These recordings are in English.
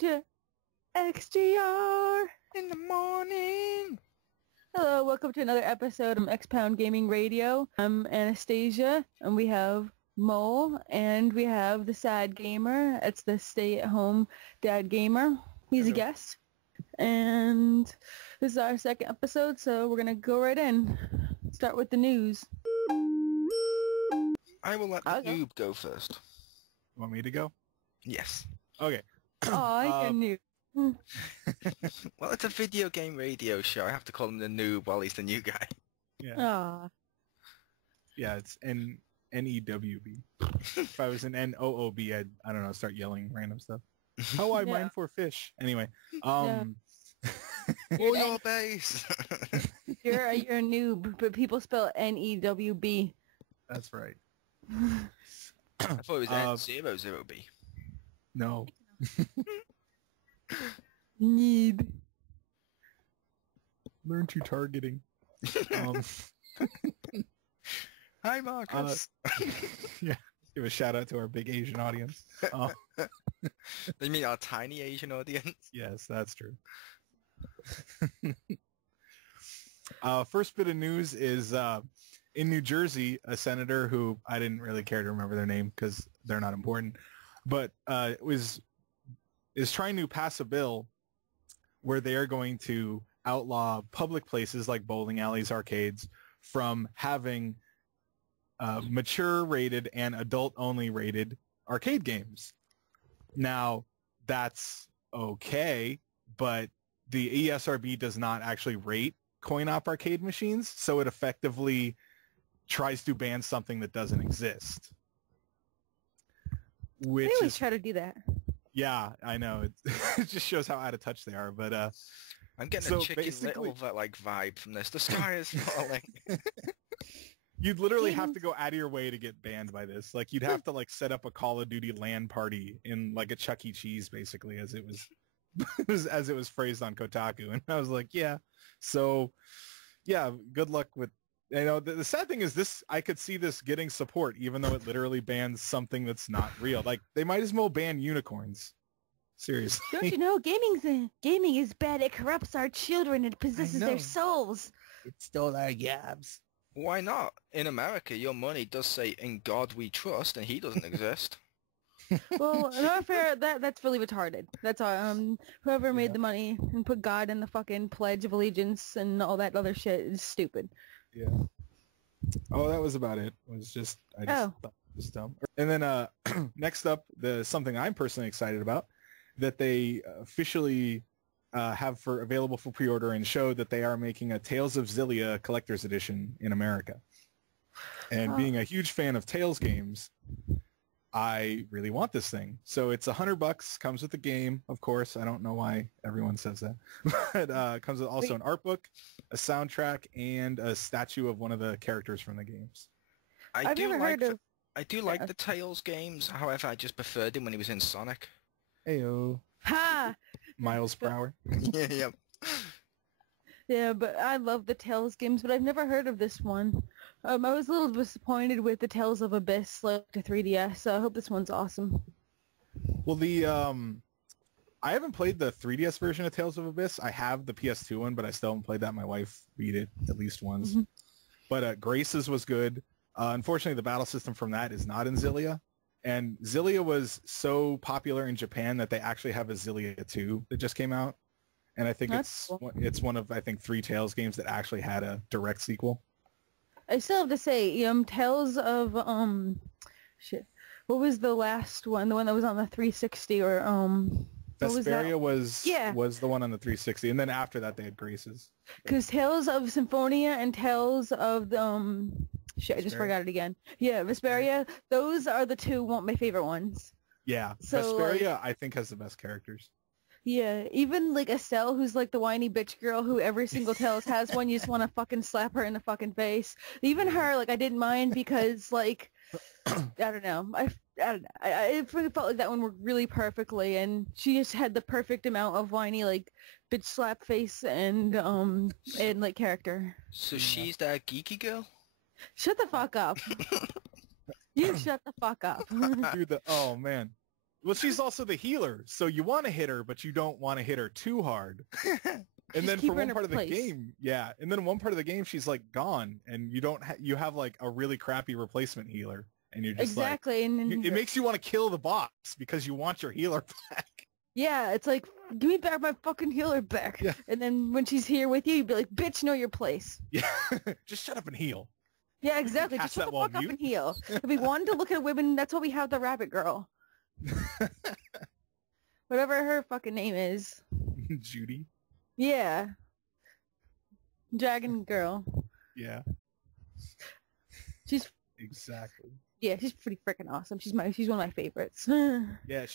to XGR in the morning. Hello, welcome to another episode of Xpound Gaming Radio. I'm Anastasia, and we have Mole, and we have the SAHD Gamer. It's the stay-at-home dad gamer. He's a guest. And this is our second episode, so we're going to go right in. Start with the news. I will let the noob go first. Want me to go? Yes. Okay. Oh, you're new. Well, it's a video game radio show. I have to call him the noob while he's the new guy. Yeah. Aw. Yeah, it's N-E-W-B. If I was an N-O-O-B, I'd, I don't know, start yelling random stuff. How I mine for fish. Anyway. Oh, your base. You're a noob, but people spell it N-E-W-B. That's right. I thought it was N00B. No. Need. Learn to targeting. Hi, Marcus. Yeah. Give a shout out to our big Asian audience. You mean our tiny Asian audience? Yes, that's true. First bit of news is in New Jersey, a senator who I didn't really care to remember their name because they're not important, but is trying to pass a bill where they are going to outlaw public places like bowling alleys, arcades, from having mature rated and adult only rated arcade games. Now, that's okay, but the ESRB does not actually rate coin-op arcade machines, so it effectively tries to ban something that doesn't exist. They always try to do that. Yeah, I know. It just shows how out of touch they are. But I'm getting a Chicken Little like vibe from this. The sky is falling. You'd literally have to go out of your way to get banned by this. Like you'd have to like set up a Call of Duty LAN party in like a Chuck E. Cheese, basically, as it was as it was phrased on Kotaku. And I was like, yeah. So, yeah, good luck with. You know, the sad thing is this. I could see this getting support, even though it literally bans something that's not real. Like they might as well ban unicorns. Seriously. Don't you know gaming is bad? It corrupts our children. It possesses their souls. It stole our yabs. Why not? In America, your money does say "In God We Trust," and He doesn't exist. Well, not fair. That's really retarded. That's all. Whoever made the money and put God in the fucking Pledge of Allegiance and all that other shit is stupid. Yeah. Oh, that was about it. It was just I just thought it was dumb. And then next up, something I'm personally excited about that they officially have available for pre-order and showed that they are making a Tales of Xillia collector's edition in America. And being a huge fan of Tales games, I really want this thing. So it's $100, comes with the game, of course. I don't know why everyone says that. But comes with also an art book, a soundtrack, and a statue of one of the characters from the games. I do like the Tales games. However, I just preferred him when he was in Sonic. Heyo. Ha! Miles per hour. Yep. Yeah, but I love the Tales games, but I've never heard of this one. I was a little disappointed with the Tales of Abyss, like the 3DS, so I hope this one's awesome. Well, I haven't played the 3DS version of Tales of Abyss. I have the PS2 one, but I still haven't played that. My wife beat it at least once. Mm-hmm. But Grace's was good. Unfortunately, the battle system from that is not in Xillia. And Xillia was so popular in Japan that they actually have a Xillia 2 that just came out. And I think it's one of, I think, 3 Tales games that actually had a direct sequel. I still have to say, Tales of, shit. What was the last one? The one that was on the 360 or, Vesperia was the one on the 360. And then after that, they had Grace's. Because Tales of Symphonia and Tales of, shit, I just forgot it again. Yeah, Vesperia, those are the two my favorite ones. Yeah, so, Vesperia, I think, has the best characters. Yeah, even like Estelle, who's like the whiny bitch girl who every single Tales has one, you just want to fucking slap her in the fucking face. Even her, like, I didn't mind because, like, I don't know. I don't know. I felt like that one worked really perfectly, and she just had the perfect amount of whiny, like, bitch slap face and like, character. So she's that geeky girl? Shut the fuck up. You shut the fuck up. Dude, oh, man. Well, she's also the healer, so you want to hit her, but you don't want to hit her too hard. And then for one part of the game, and then one part of the game, she's like gone, and you don't. You have like a really crappy replacement healer, and you're just exactly, like, and it makes you want to kill the boss because you want your healer back. Yeah, it's like, give me back my fucking healer back. Yeah. And then when she's here with you, you'd be like, bitch, know your place. Yeah, just shut up and heal. Yeah, exactly. Just shut the fuck up and heal. If we wanted to look at women, that's why we have the rabbit girl. Whatever her fucking name is. Judy. Yeah. Dragon girl. Yeah. She's exactly. Yeah, she's pretty freaking awesome. She's one of my favorites. Yeah,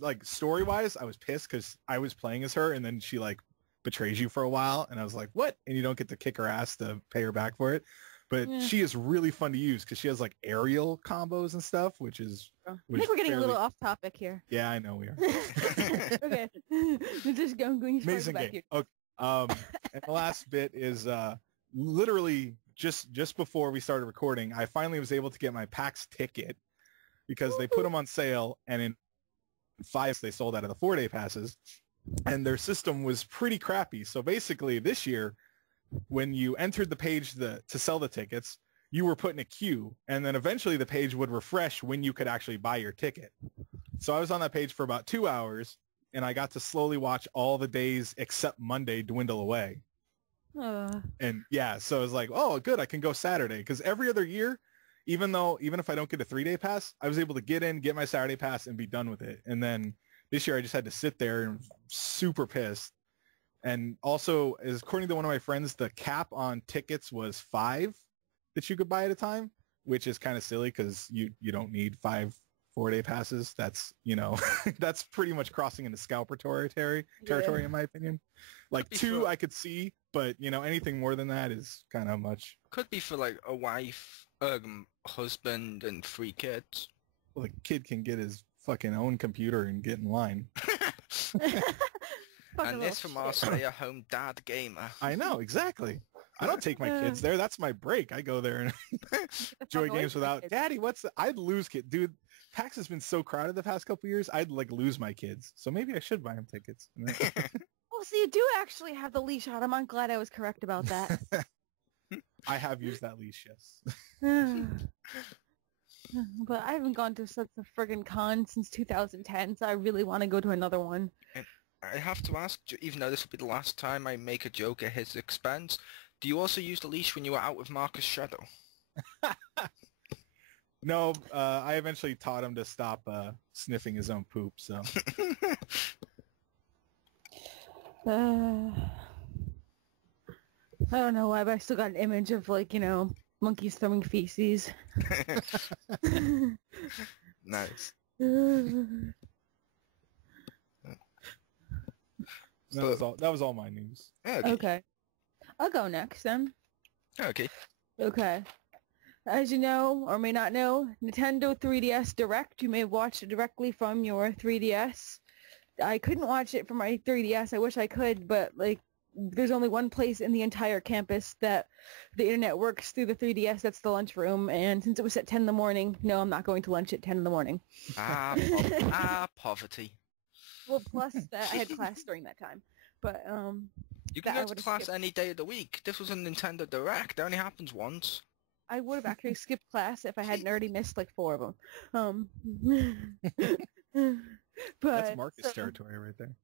like story wise, I was pissed because I was playing as her, and then she like betrays you for a while, and I was like, what? And you don't get to kick her ass to pay her back for it. But she is really fun to use because she has like aerial combos and stuff, which is. I think we're getting a little off topic here. Yeah, I know we are. Okay, just going amazing back game. here. Okay. And the last bit is literally just before we started recording, I finally was able to get my PAX ticket because they put them on sale, and in 5 they sold out of the 4-day passes, and their system was pretty crappy. So basically this year, when you entered the page to sell the tickets, you were put in a queue, and then eventually the page would refresh when you could actually buy your ticket. So I was on that page for about 2 hours, and I got to slowly watch all the days except Monday dwindle away. And yeah, so I was like, oh, good, I can go Saturday. Because every other year, even if I don't get a 3-day pass, I was able to get my Saturday pass and be done with it. And then this year I just had to sit there and super pissed. And also, according to one of my friends, the cap on tickets was 5 that you could buy at a time, which is kind of silly because you don't need 5 4-day passes. That's, that's pretty much crossing into scalper territory in my opinion. Like 2 I could see, but anything more than that is kind of much. Could be for like a wife, husband, and 3 kids. Well, the kid can get his fucking own computer and get in line. And this from our stay-at-home dad gamer. I know, exactly. I don't take my kids there. That's my break. I go there and enjoy games without Daddy. I'd lose kid, dude. PAX has been so crowded the past couple years. I'd like lose my kids. So maybe I should buy them tickets. Well, so you do actually have the leash on. I'm glad I was correct about that. I have used that leash, yes. But I haven't gone to such a friggin' con since 2010, so I really want to go to another one. And I have to ask, even though this will be the last time I make a joke at his expense, do you also use the leash when you were out with Marcus Shadow? No, I eventually taught him to stop sniffing his own poop, so... I don't know why, but I still got an image of, like, monkeys throwing feces. Nice. That was all my news. Okay. I'll go next, then. Okay. Okay. As you know, or may not know, Nintendo 3DS Direct, you may have watched it directly from your 3DS. I couldn't watch it from my 3DS. I wish I could, but, like, there's only one place in the entire campus that the internet works through the 3DS. That's the lunchroom. And since it was at 10 in the morning, no, I'm not going to lunch at 10 in the morning. Poverty. Well, plus that I had class during that time. But, you can go to class any day of the week. This was a Nintendo Direct. It only happens once. I would have actually skipped class if I hadn't already missed like 4 of them. But that's Marcus territory right there.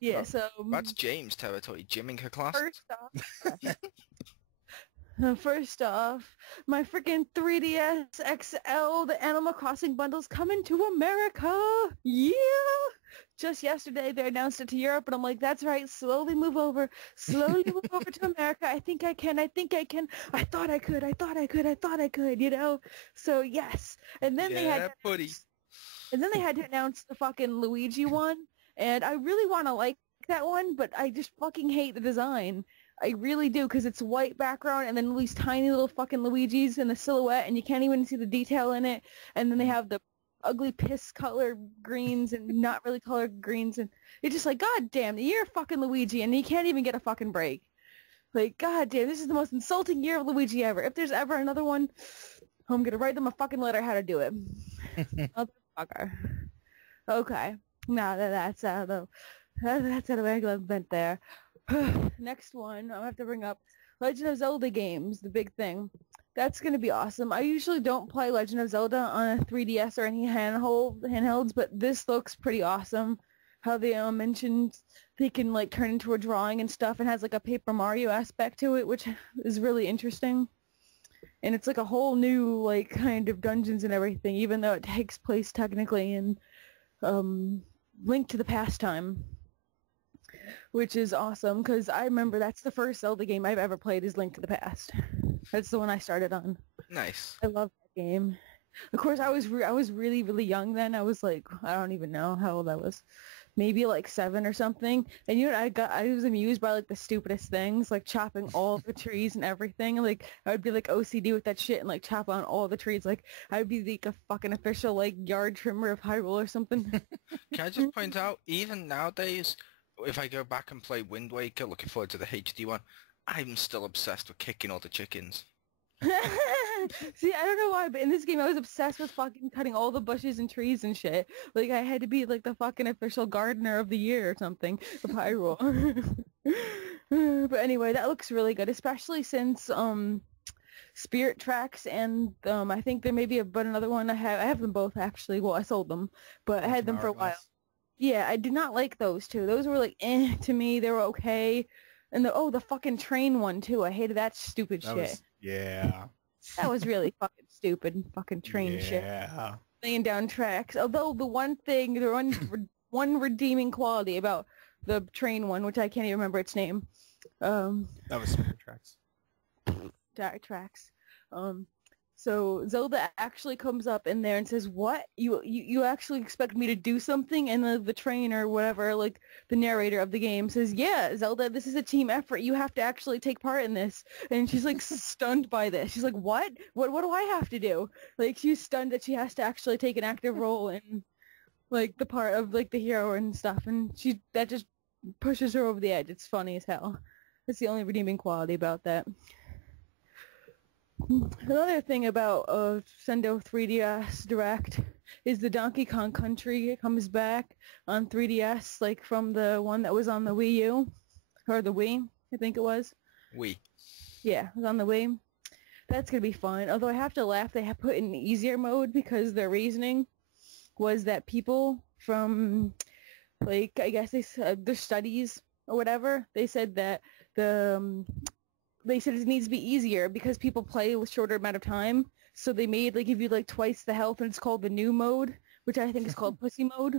Yeah, so... That's James' territory, gymming her class. First off, my freaking 3DS XL, the Animal Crossing bundles coming to America! Yeah! Just yesterday, they announced it to Europe, and I'm like, that's right, slowly move over to America. I think I can. I thought I could, So, yes. And then they had... And then they had to announce the fucking Luigi one, and I really want to like that one, but I just fucking hate the design. I really do, because it's white background and then all these tiny little fucking Luigis in the silhouette, and you can't even see the detail in it, and then they have the ugly piss color greens and not really colored greens, and you're just like, god damn, you're fucking Luigi, and you can't even get a fucking break. Like, god damn, this is the most insulting year of Luigi ever. If there's ever another one, I'm gonna write them a fucking letter how to do it. Motherfucker. Okay. Now that that's out of that's out of event there. Next one, I'll have to bring up Legend of Zelda games, the big thing. That's going to be awesome. I usually don't play Legend of Zelda on a 3DS or any handhelds, but this looks pretty awesome. How they mentioned they can like turn into a drawing and stuff and has like a Paper Mario aspect to it, which is really interesting. And it's like a whole new like kind of dungeons and everything, even though it takes place technically in Link to the Past time, which is awesome because I remember that's the first Zelda game I've ever played is Link to the Past. That's the one I started on. Nice. I love that game. Of course, I was really, really young then. I was like, I don't even know how old I was. Maybe like 7 or something. And you know what I was amused by like the stupidest things, like chopping all the trees and everything. Like I would be like OCD with that shit and like chop on all the trees. Like I would be like a fucking official like yard trimmer of Hyrule or something. Can I just point out, even nowadays, if I go back and play Wind Waker, looking forward to the HD one, I'm still obsessed with kicking all the chickens. See, I don't know why, but in this game I was obsessed with fucking cutting all the bushes and trees and shit. Like I had to be like the fucking official gardener of the year or something of Hyrule. But anyway, that looks really good, especially since Spirit Tracks and I think there may be but another one I have them both actually. Well, I sold them, but I had them for a while. Yeah, I did not like those two. Those were like to me. They were okay. And the fucking train one too. I hated that stupid shit. Yeah. That was really fucking stupid. Fucking train shit. Yeah. Laying down tracks. Although the one one redeeming quality about the train one, which I can't even remember its name. That was Spirit Tracks. Direct tracks. So Zelda actually comes up in there and says, "What? You actually expect me to do something?" And the train or whatever, like the narrator of the game says, "Yeah, Zelda, this is a team effort. You have to actually take part in this." And she's like stunned by this. She's like, "What? What do I have to do?" Like she's stunned that she has to actually take an active role in like the part of like the hero and stuff. And that just pushes her over the edge. It's funny as hell. That's the only redeeming quality about that. Another thing about Nintendo 3DS Direct is the Donkey Kong Country comes back on 3DS, like from the one that was on the Wii U, or the Wii, I think it was. Wii. Yeah, it was on the Wii. That's going to be fun. Although I have to laugh, they have put it in easier mode because their reasoning was that people from, like, I guess their studies or whatever, they said that they said it needs to be easier because people play with shorter amount of time. So they made like give you like twice the health, and it's called the new mode, which I think is called pussy mode.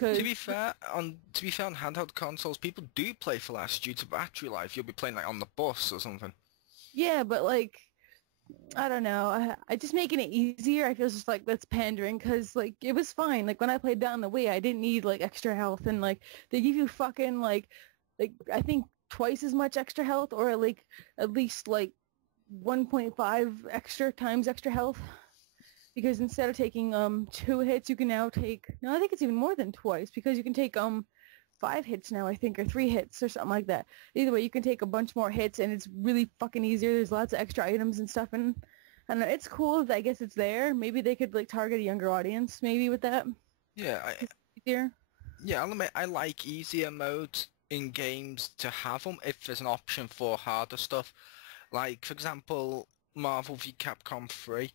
To be fair, on handheld consoles, people do play for less due to battery life. You'll be playing like on the bus or something. Yeah, but like, I don't know. I just making it easier. I feel just like that's pandering because like it was fine. Like when I played that on the Wii, I didn't need like extra health, and like they give you fucking like I think twice as much extra health, or like at least like 1.5 extra times extra health, because instead of taking 2 hits, you can now take, no, I think it's even more than twice, because you can take 5 hits now, I think, or 3 hits or something like that. Either way, you can take a bunch more hits, and it's really fucking easier. There's lots of extra items and stuff, and I don't know, it's cool that I guess it's there. Maybe they could like target a younger audience maybe with that. Yeah, I'll admit I like easier modes in games to have them if there's an option for harder stuff. Like, for example, Marvel v Capcom 3.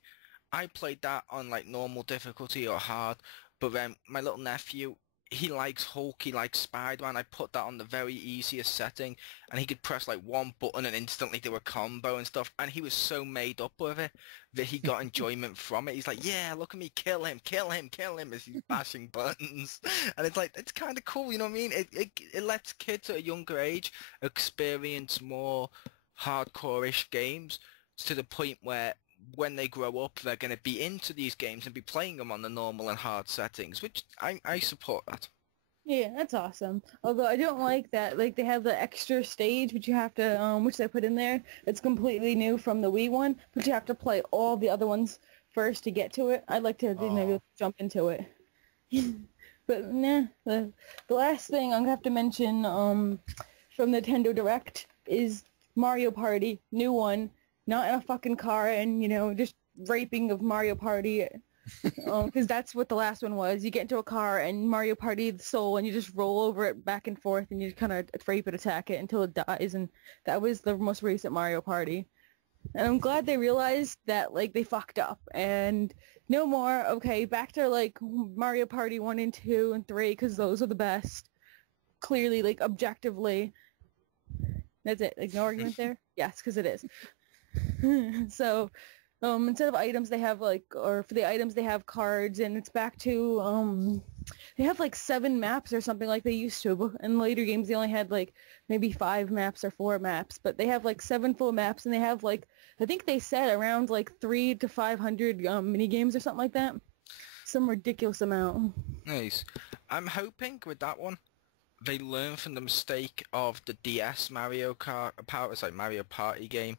I played that on like normal difficulty or hard, but then my little nephew, he likes Hulk, he likes Spider-Man. I put that on the very easiest setting, and he could press like one button and instantly do a combo and stuff, and he was so made up with it that he got enjoyment from it. He's like, yeah, look at me, kill him, as he's bashing buttons. And it's like, it's kind of cool, you know what I mean? It lets kids at a younger age experience more hardcore-ish games to the point where when they grow up, they're going to be into these games and be playing them on the normal and hard settings, which I support that. Yeah, that's awesome. Although I don't like that, like they have the extra stage, which you have to, which they put in there. It's completely new from the Wii one, but you have to play all the other ones first to get to it. I'd like to maybe jump into it. But nah, the last thing I'm going to have to mention from Nintendo Direct is Mario Party, new one. Not in a fucking car and, you know, just raping of Mario Party Because that's what the last one was. You get into a car and Mario Party the Soul, and you just roll over it back and forth, and you kind of rape it, attack it until it dies, and that was the most recent Mario Party. And I'm glad they realized that, like, they fucked up, and no more, okay, back to, like, Mario Party 1 and 2 and 3, because those are the best. Clearly, like, objectively. That's it. Like, no argument there? Yes, because it is. So, instead of items, they have, like, or for the items, they have cards, and it's back to, they have, like, 7 maps or something like they used to. In later games, they only had, like, maybe 5 maps or 4 maps, but they have, like, 7 full maps, and they have, like, I think they said around, like, 300 to 500 mini games or something like that. Some ridiculous amount. Nice. I'm hoping with that one, they learn from the mistake of the DS Mario Party game.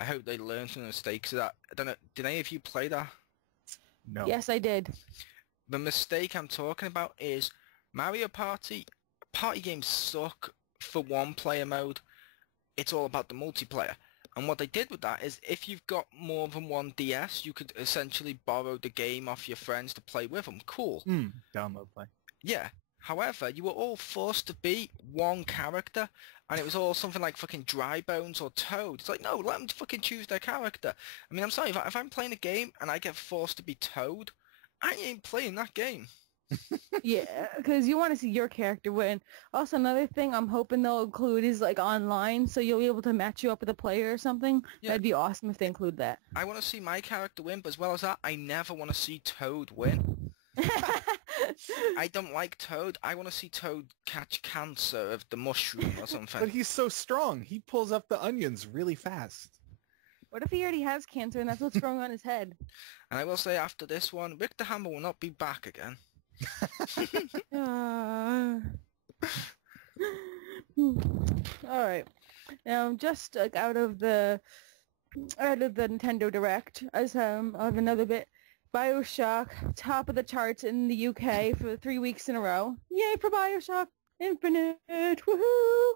I hope they learn from the mistakes of that. I don't know, did any of you play that? No. Yes, I did. The mistake I'm talking about is Mario Party games suck for one-player mode. It's all about the multiplayer. And what they did with that is if you've got more than one DS, you could essentially borrow the game off your friends to play with them. Cool. Download play. Yeah. However, you were all forced to be one character, and it was all something like fucking Dry Bones or Toad. It's like, no, let them fucking choose their character. I mean, I'm sorry, if I'm playing a game and I get forced to be Toad, I ain't playing that game. Yeah, because you want to see your character win. Also, another thing I'm hoping they'll include is, like, online, so you'll be able to match you up with a player or something. Yeah. That'd be awesome if they include that. I want to see my character win, but as well as that, I never want to see Toad win. I don't like Toad. I want to see Toad catch cancer of the mushroom or something. But he's so strong. He pulls up the onions really fast. What if he already has cancer and that's what's growing on his head? And I will say after this one, Rick the Hammer will not be back again. Alright. Now, just like out of the Nintendo Direct, I have another bit. Bioshock, top of the charts in the UK for 3 weeks in a row. Yay for Bioshock Infinite! Woohoo!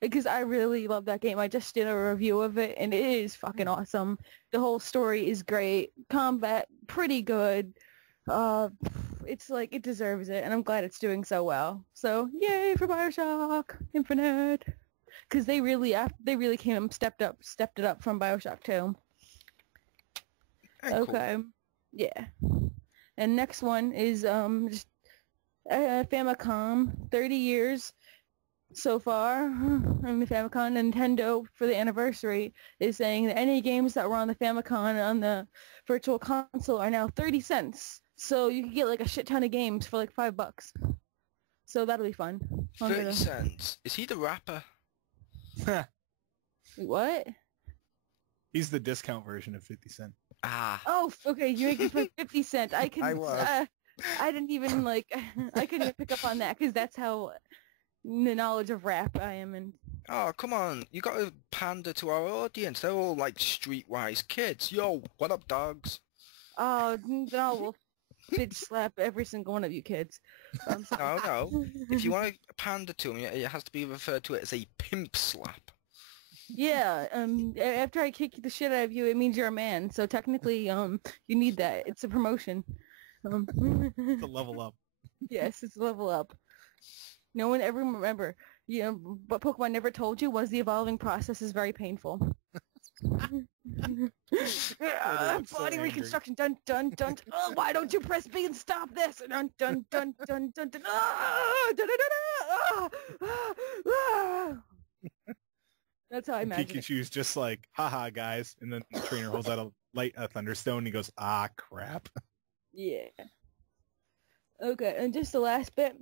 Because I really love that game. I just did a review of it, and it is fucking awesome. The whole story is great. Combat, pretty good. It's like, it deserves it, and I'm glad it's doing so well. So, yay for Bioshock Infinite! Because they really came and stepped it up from Bioshock 2. Okay. Cool. Yeah. And next one is just Famicom. 30 years so far. The Famicom. Nintendo for the anniversary is saying that any games that were on the Famicom on the Virtual Console are now 30 cents. So you can get like a shit ton of games for like $5. So that'll be fun. 30 cents. Is he the rapper? What? He's the discount version of 50 Cent. Ah. Oh, okay, you're making for 50 cents. I didn't even, like, I couldn't even pick up on that, because that's how the knowledge of rap I am in. Oh, come on. You got to pander to our audience. They're all, like, streetwise kids. Yo, what up, dogs? Oh, no, we'll bitch slap every single one of you kids. No. If you want to pander to them, it has to be referred to it as a pimp slap. Yeah, after I kick the shit out of you, it means you're a man. So technically, you need that. It's a promotion. It's a level up. Yes, it's a level up. No one ever remember. You know, what Pokemon never told you was the evolving process is very painful. Body reconstruction. Dun dun dun. Oh, why don't you press B and stop this? Dun dun dun dun dun dun. That's how I imagine Pikachu's just like, haha, guys. And then the trainer holds out a Thunderstone and he goes, ah, crap. Yeah. Okay, and just the last bit,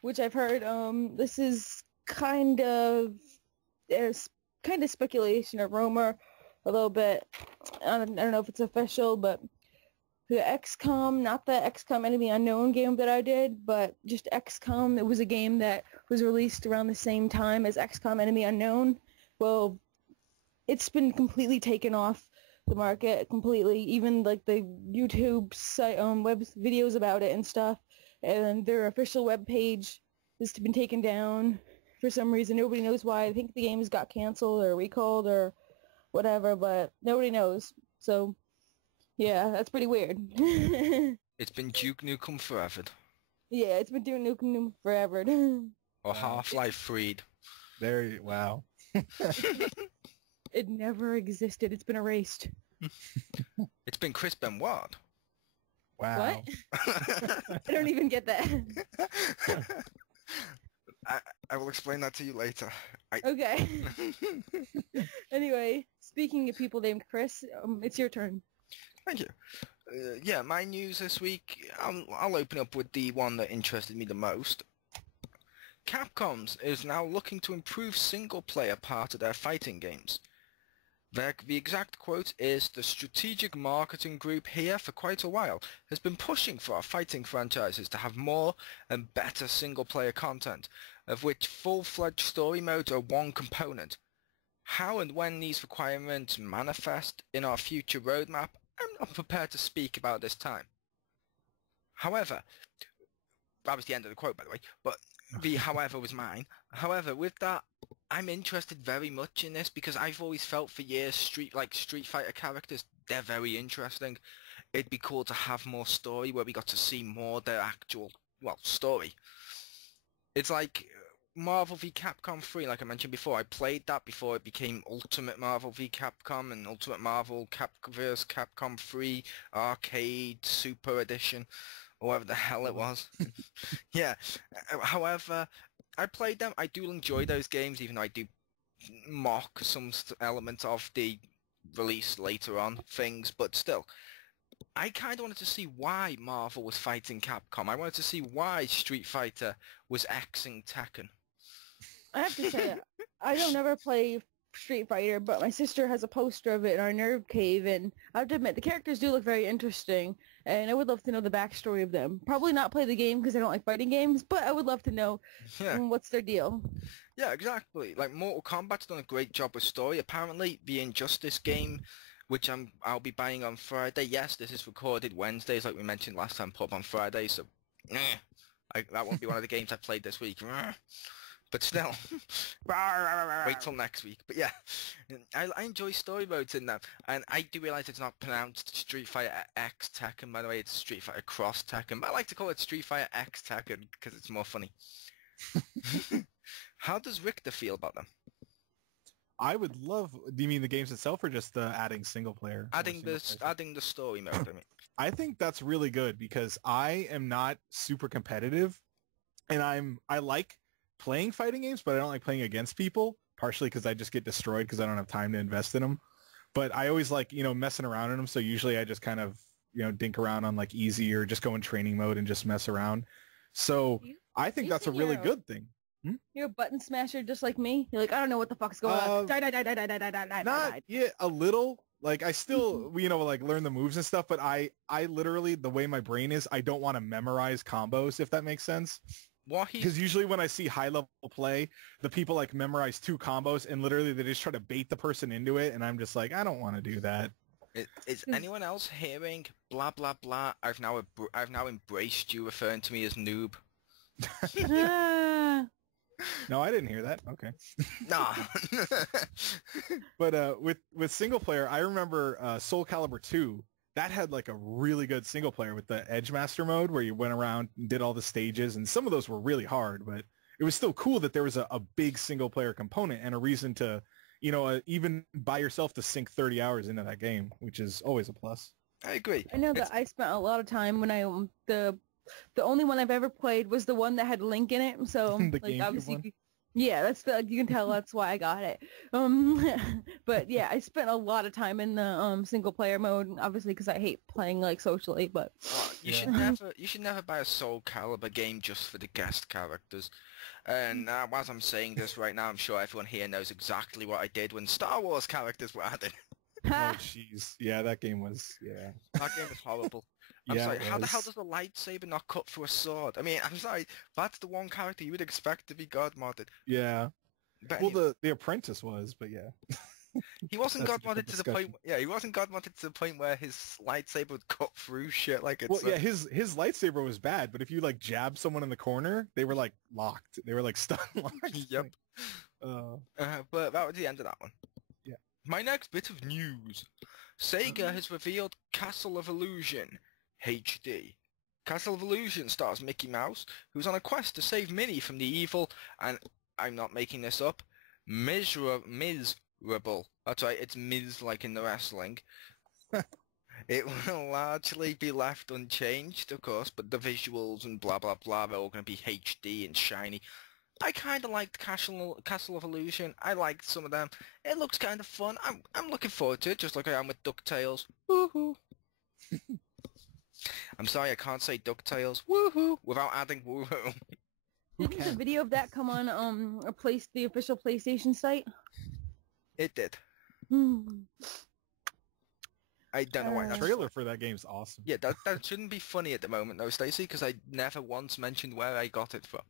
which I've heard, this is there's kind of speculation or rumor, a little bit. I don't know if it's official, but the XCOM, not the XCOM Enemy Unknown game that I did, but just XCOM, it was a game that was released around the same time as XCOM Enemy Unknown. Well, it's been completely taken off the market, completely. Even like the YouTube site, web videos about it and stuff, and their official web page has been taken down for some reason. Nobody knows why. I think the game's got canceled or recalled or whatever, but nobody knows. So Yeah, that's pretty weird. It's been Duke Nukem forever. Yeah, it's been doing Nukem forever. Or Wow. Half-Life Freed. Wow. It never existed. It's been erased. It's been Chris Benoit. Wow. What? I don't even get that. I will explain that to you later. Okay. Anyway, speaking of people named Chris, it's your turn. Thank you. Yeah, my news this week, I'll open up with the one that interested me the most. Capcom is now looking to improve single-player part of their fighting games. The exact quote is, "The strategic marketing group here for quite a while has been pushing for our fighting franchises to have more and better single-player content, of which full-fledged story modes are one component. How and when these requirements manifest in our future roadmap, I'm not prepared to speak about this time." However, that was the end of the quote, by the way, but the however was mine. However, with that, I'm interested very much in this because I've always felt for years Street Fighter characters, they're very interesting. It'd be cool to have more story where we got to see more of their actual, story. It's like Marvel v Capcom 3, like I mentioned before. I played that before it became Ultimate Marvel v Capcom and Ultimate Marvel vs Capcom 3 Arcade Super Edition, or whatever the hell it was. Yeah. However, I played them. I do enjoy those games, even though I do mock some elements of the release later on things, but still. I kind of wanted to see why Marvel was fighting Capcom. I wanted to see why Street Fighter was Xing Tekken. I have to say, I don't ever play Street Fighter, but my sister has a poster of it in our nerd cave, and I have to admit, the characters do look very interesting, and I would love to know the backstory of them. Probably not play the game because I don't like fighting games, but I would love to know what's their deal. Yeah, exactly. Like, Mortal Kombat's done a great job with story. Apparently, the Injustice game, which I'll be buying on Friday. Yes, this is recorded Wednesdays, like we mentioned last time, put up on Friday, so that won't be one of the games I played this week. But still, wait till next week. But yeah, I enjoy story modes in that. And I do realize it's not pronounced Street Fighter X Tekken, by the way. It's Street Fighter Cross Tekken. But I like to call it Street Fighter X Tekken because it's more funny. How does Richter feel about them? I would love... Do you mean the games itself or just adding single player? Adding the story mode, I mean. I think that's really good because I am not super competitive. And I like playing fighting games, but I don't like playing against people, partially because I just get destroyed because I don't have time to invest in them. But I always like, messing around in them. So usually I just kind of, dink around on like easy or just go in training mode and just mess around. So I think that's a really good thing. You're a button smasher just like me? You're like, I don't know what the fuck's going on. Not yet, a little. Like I still, like learn the moves and stuff, but I literally, the way my brain is, I don't want to memorize combos, if that makes sense. Because usually when I see high-level play, the people like memorize 2 combos and literally they just try to bait the person into it, and I'm just like, I don't want to do that. Is anyone else hearing blah blah blah? I've now embraced you, referring to me as noob. No, I didn't hear that. Okay. Nah. But with single player, I remember Soul Calibur 2. That had like a really good single player with the Edgemaster mode where you went around and did all the stages, and some of those were really hard, but it was still cool that there was a big single player component and a reason to, even by yourself to sink 30 hours into that game, which is always a plus. I agree. I know that I spent a lot of time when the only one I've ever played was the one that had Link in it, so like obviously one? Yeah, that's you can tell that's why I got it. But yeah, I spent a lot of time in the single player mode, obviously because I hate playing like socially. But you should never buy a Soul Calibur game just for the guest characters. And as I'm saying this right now, I'm sure everyone here knows exactly what I did when Star Wars characters were added. Oh jeez, yeah, that game was That game was horrible. I'm sorry, how the hell does a lightsaber not cut through a sword? I mean, I'm sorry, that's the one character you would expect to be God modded. Yeah. But well, the apprentice was, but yeah. He wasn't God modded to the point. Yeah, he wasn't God modded to the point where his lightsaber would cut through shit like it's. Well, yeah, his lightsaber was bad, but if you like jab someone in the corner, they were like locked. They were like stun locked. Yep. But that was the end of that one. Yeah. My next bit of news. Sega has revealed Castle of Illusion HD. Castle of Illusion stars Mickey Mouse, who's on a quest to save Minnie from the evil, and I'm not making this up, miserable. That's right, it's Miz like in the wrestling. It will largely be left unchanged, of course, but the visuals and blah blah blah are all going to be HD and shiny. I kind of liked Castle of Illusion. I liked some of them. It looks kind of fun. I'm looking forward to it, just like I am with DuckTales. Woohoo! I'm sorry, I can't say DuckTales. Woohoo! Without adding woohoo. Didn't the video of that come on the official PlayStation site? It did. Hmm. I don't know why The that's trailer for that game's awesome. Yeah, that shouldn't be funny at the moment though, Stacey, because I never once mentioned where I got it from.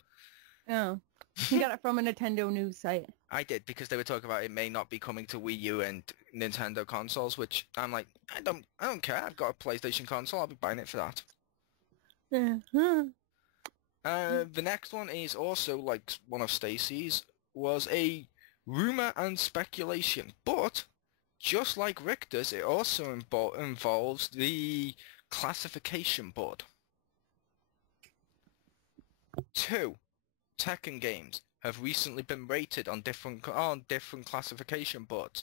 Oh. You got it from a Nintendo news site. I did, because they were talking about it may not be coming to Wii U and Nintendo consoles, which I'm like, I don't care. I've got a PlayStation console. I'll be buying it for that. Yeah. The next one is also like one of Stacey's, was a rumor and speculation, but just like Richter's, it also involves the classification board. 2 Tekken games have recently been rated on different classification boards.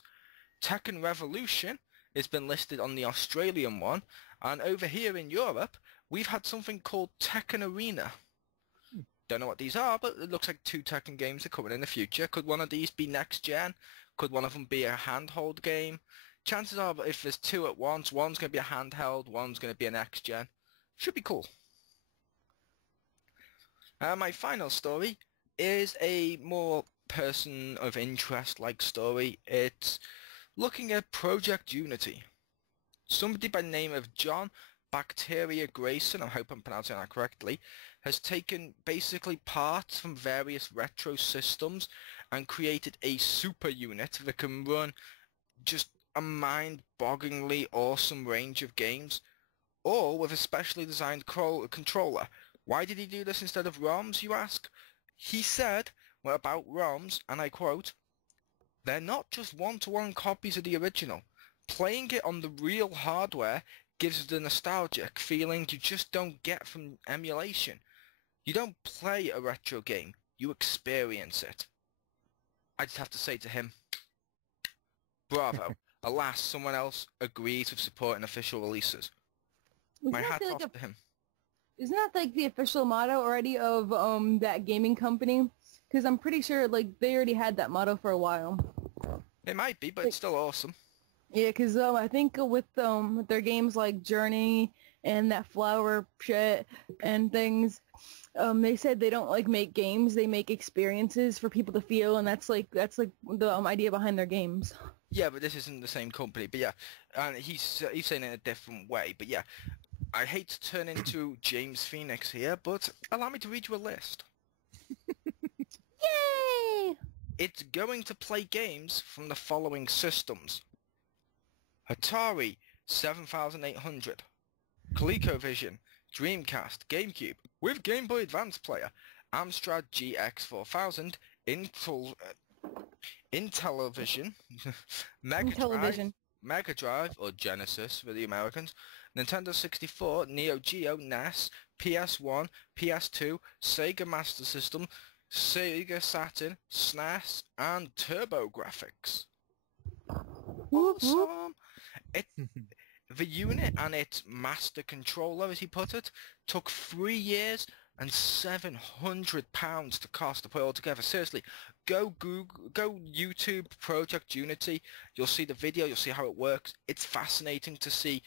Tekken Revolution has been listed on the Australian one, and over here in Europe, we've had something called Tekken Arena. Don't know what these are, but it looks like 2 Tekken games are coming in the future. Could one of these be next gen? Could one of them be a handheld game? Chances are, if there's 2 at once, one's going to be a handheld, one's going to be a next gen. Should be cool. My final story is a more person of interest like story. It's looking at Project Unity. Somebody by the name of John Bacteria Grayson, I hope I'm pronouncing that correctly, has taken basically parts from various retro systems and created a super unit that can run just a mind-bogglingly awesome range of games, all with a specially designed controller. Why did he do this instead of ROMs, you ask? He said, well, about ROMs, and I quote, "They're not just one-to-one copies of the original. Playing it on the real hardware gives the nostalgic feeling you just don't get from emulation. You don't play a retro game, you experience it." I just have to say to him, bravo. Alas, someone else agrees with supporting official releases. My hat's off to him. Isn't that like the official motto already of that gaming company? Because I'm pretty sure like they already had that motto for a while. It might be, but it's still awesome. Yeah, because I think with their games like Journey and that flower shit and things, they said they don't like make games, they make experiences for people to feel, and that's like the idea behind their games. Yeah, but this isn't the same company. But yeah, and he's saying it in a different way. But yeah, I hate to turn into James Phoenix here, but allow me to read you a list. Yay! It's going to play games from the following systems: Atari 7800, ColecoVision, Dreamcast, GameCube, with Game Boy Advance player, Amstrad GX4000, Intellivision, Mega Drive, or Genesis for the Americans, Nintendo 64, Neo Geo, NES, PS1, PS2, Sega Master System, Sega Saturn, SNES, and TurboGrafx. Awesome! The unit and its master controller, as he put it, took 3 years and £700 to cost to put it all together. Seriously, go YouTube Project Unity. You'll see the video. You'll see how it works. It's fascinating to see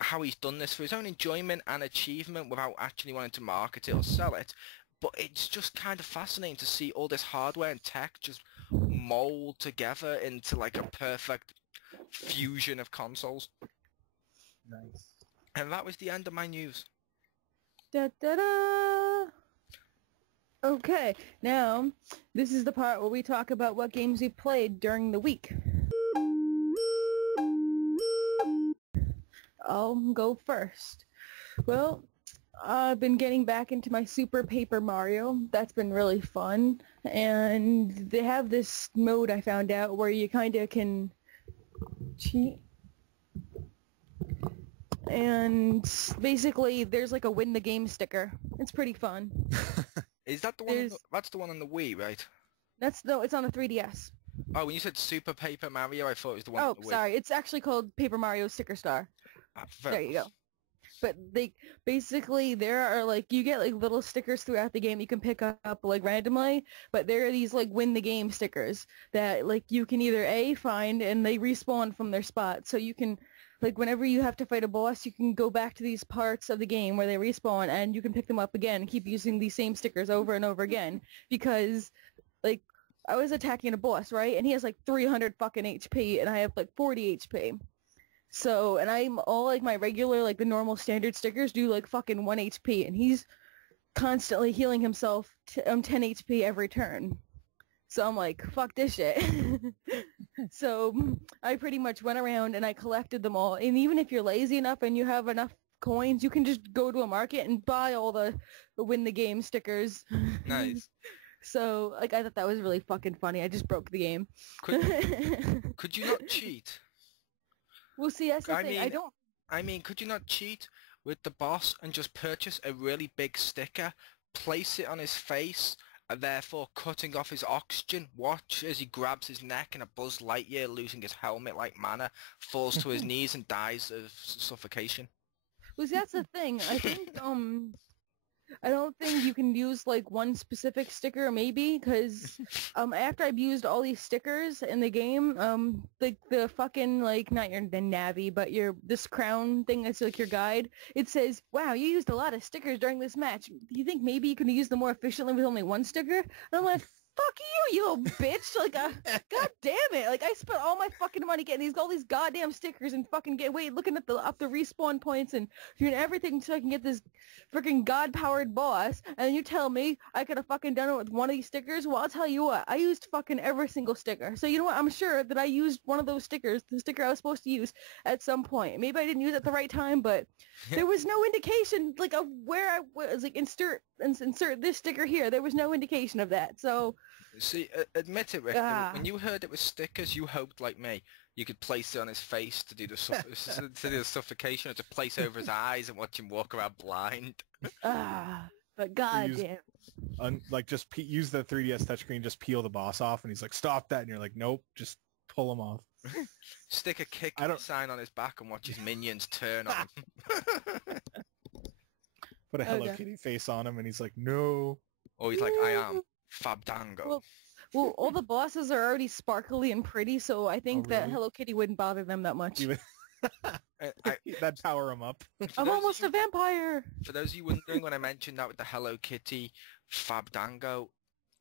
how he's done this for his own enjoyment and achievement without actually wanting to market it or sell it. But it's just kind of fascinating to see all this hardware and tech just mold together into like a perfect fusion of consoles. Nice. And that was the end of my news. Da, da, da. Okay, now this is the part where we talk about what games we played during the week. I'll go first. Well, I've been getting back into my Super Paper Mario. That's been really fun. And they have this mode I found out where you kind of can cheat. And basically, there's like a win the game sticker. It's pretty fun. Is that the one? That's the one on the Wii, right? No, it's on the 3DS. Oh, when you said Super Paper Mario, I thought it was the one. Oh, on the Wii. sorry. It's actually called Paper Mario Sticker Star. There you go. But basically there are like, you get like little stickers throughout the game you can pick up like randomly, but there are these like win the game stickers that like you can either find and they respawn from their spot. So you can like whenever you have to fight a boss, you can go back to these parts of the game where they respawn and you can pick them up again and keep using these same stickers over and over again because like I was attacking a boss, right? And he has like 300 fucking HP and I have like 40 HP. So, and I'm all like my regular, like the normal standard stickers do like fucking 1 HP and he's constantly healing himself 10 HP every turn. So I'm like, fuck this shit. So I pretty much went around and I collected them all. And even if you're lazy enough and you have enough coins, you can just go to a market and buy all the win the game stickers. Nice. So, like, I thought that was really fucking funny. I just broke the game. Could you not cheat? Well, see, that's the thing. I mean, could you not cheat with the boss and just purchase a really big sticker, place it on his face, and therefore cutting off his oxygen? Watch as he grabs his neck and a Buzz Lightyear, losing his helmet like mana, falls to his knees and dies of suffocation. Well, see, that's the thing. I don't think you can use, like, one specific sticker, maybe, because after I've used all these stickers in the game, like, the fucking, like, not the Navi, but this crown thing that's, like, your guide, it says, wow, you used a lot of stickers during this match. Do you think maybe you can use them more efficiently with only one sticker? And I'm like, fuck you little bitch. Like, god damn it. Like, I spent all my fucking money getting all these goddamn stickers and fucking looking at the respawn points and doing everything so I can get this freaking god-powered boss, and then you tell me I could have fucking done it with one of these stickers? Well, I'll tell you what, I used fucking every single sticker. So you know what, I'm sure that I used one of those stickers, the sticker I was supposed to use, at some point. Maybe I didn't use it at the right time, but there was no indication, like, of where I was, like, insert this sticker here. There was no indication of that, so... See, admit it, Rick, when you heard it was stickers, you hoped, like me, you could place it on his face to do the suffocation, or to place over his eyes and watch him walk around blind. But goddamn. Like, just use the 3DS touchscreen, just peel the boss off, and he's like, stop that, and you're like, nope, just pull him off. Stick a kick sign on his back and watch his minions turn on him. Put a Hello Kitty face on him, and he's like, no. Or he's like, I am Fabdango. Well, all the bosses are already sparkly and pretty, so I think that Hello Kitty wouldn't bother them that much. That'd power him up. I'm almost a vampire! For those of you wondering, when I mentioned that with the Hello Kitty Fabdango,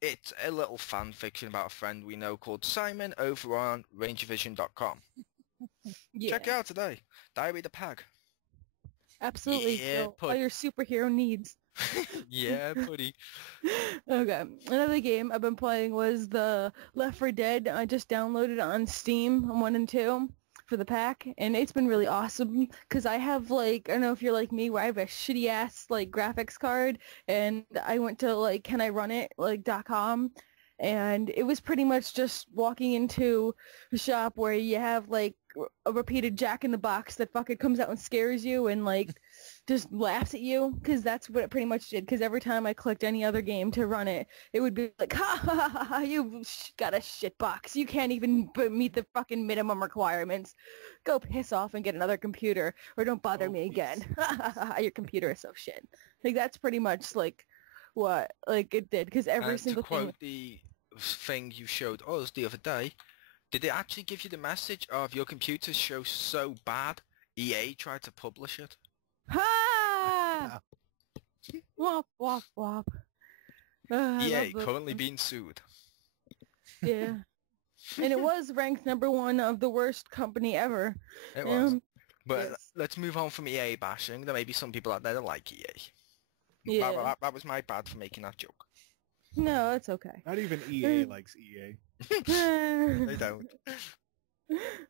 it's a little fan fiction about a friend we know called Simon over on rangervision.com. Yeah. Check it out today. Diary the Pag. Absolutely. Yeah, all your superhero needs. Yeah, buddy. Okay. Another game I've been playing was the Left 4 Dead. I just downloaded it on Steam on 1 and 2 for the pack, and it's been really awesome because I have, like, I don't know if you're like me, where I have a shitty ass, like, graphics card, and I went to, like, canirunit.com, and it was pretty much just walking into a shop where you have, like, a repeated Jack in the Box that fucking comes out and scares you and, like, just laughs at you, because that's what it pretty much did, because every time I clicked any other game to run it, it would be like, ha ha ha ha, you got a shit box, you can't even meet the fucking minimum requirements, go piss off and get another computer, or don't bother me again, ha ha ha, your computer is so shit. Like, that's pretty much, like, what, like, it did, because every single thing... to quote the thing you showed us the other day, did it actually give you the message of your computer show so bad, EA tried to publish it? Ha! Womp, womp, womp. EA currently being sued. Yeah. And it was ranked #1 of the worst company ever. It was. But let's move on from EA bashing. There may be some people out there that like EA. Yeah. That was my bad for making that joke. No, it's okay. Not even EA likes EA. They don't.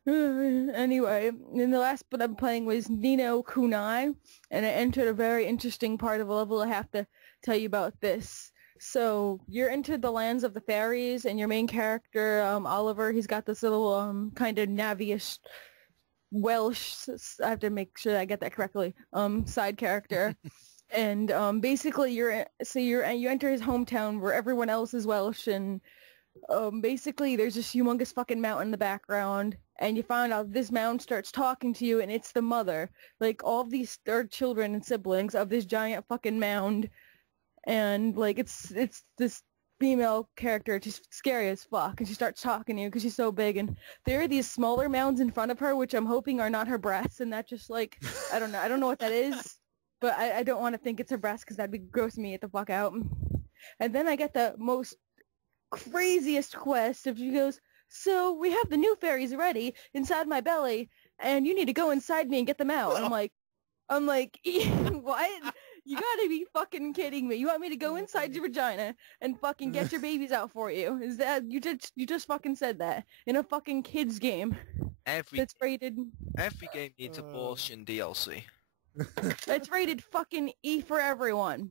Anyway, and the last bit I'm playing was Nino Kunai, and I entered a very interesting part of a level. I have to tell you about this. So you're into the lands of the fairies, and your main character, Oliver, he's got this little kind of Navi-ish Welsh, I have to make sure that I get that correctly, side character. And basically you enter his hometown where everyone else is Welsh, and basically there's this humongous fucking mountain in the background, and you find out this mountain starts talking to you, and it's the mother. Like, all of these are children and siblings of this giant fucking mound, and like it's this female character. She's scary as fuck, and she starts talking to you because she's so big, and there are these smaller mounds in front of her, which I'm hoping are not her breasts, and that just, like, I don't know what that is, but I don't want to think it's her breast because that'd be grossing me the fuck out. And then I get the most craziest quest if she goes, so we have the new fairies ready inside my belly, and you need to go inside me and get them out. And I'm like, what? You gotta be fucking kidding me. You want me to go inside your vagina and fucking get your babies out for you? Is that, you just fucking said that in a fucking kids game that's rated... Every game needs abortion DLC. That's rated fucking E for everyone.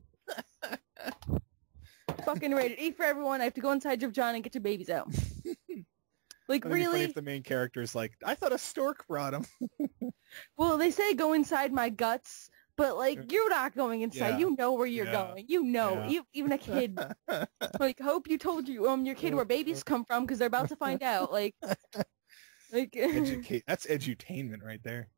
Fucking rated E for everyone. I have to go inside your vagina and get your babies out. Like, really? If the main character is like, I thought a stork brought him. Well, they say go inside my guts, but, like, you're not going inside. Yeah. You know where you're going. You know. Yeah. Even a kid. Like, hope you told your kid where babies come from, because they're about to find out. Like That's edutainment right there.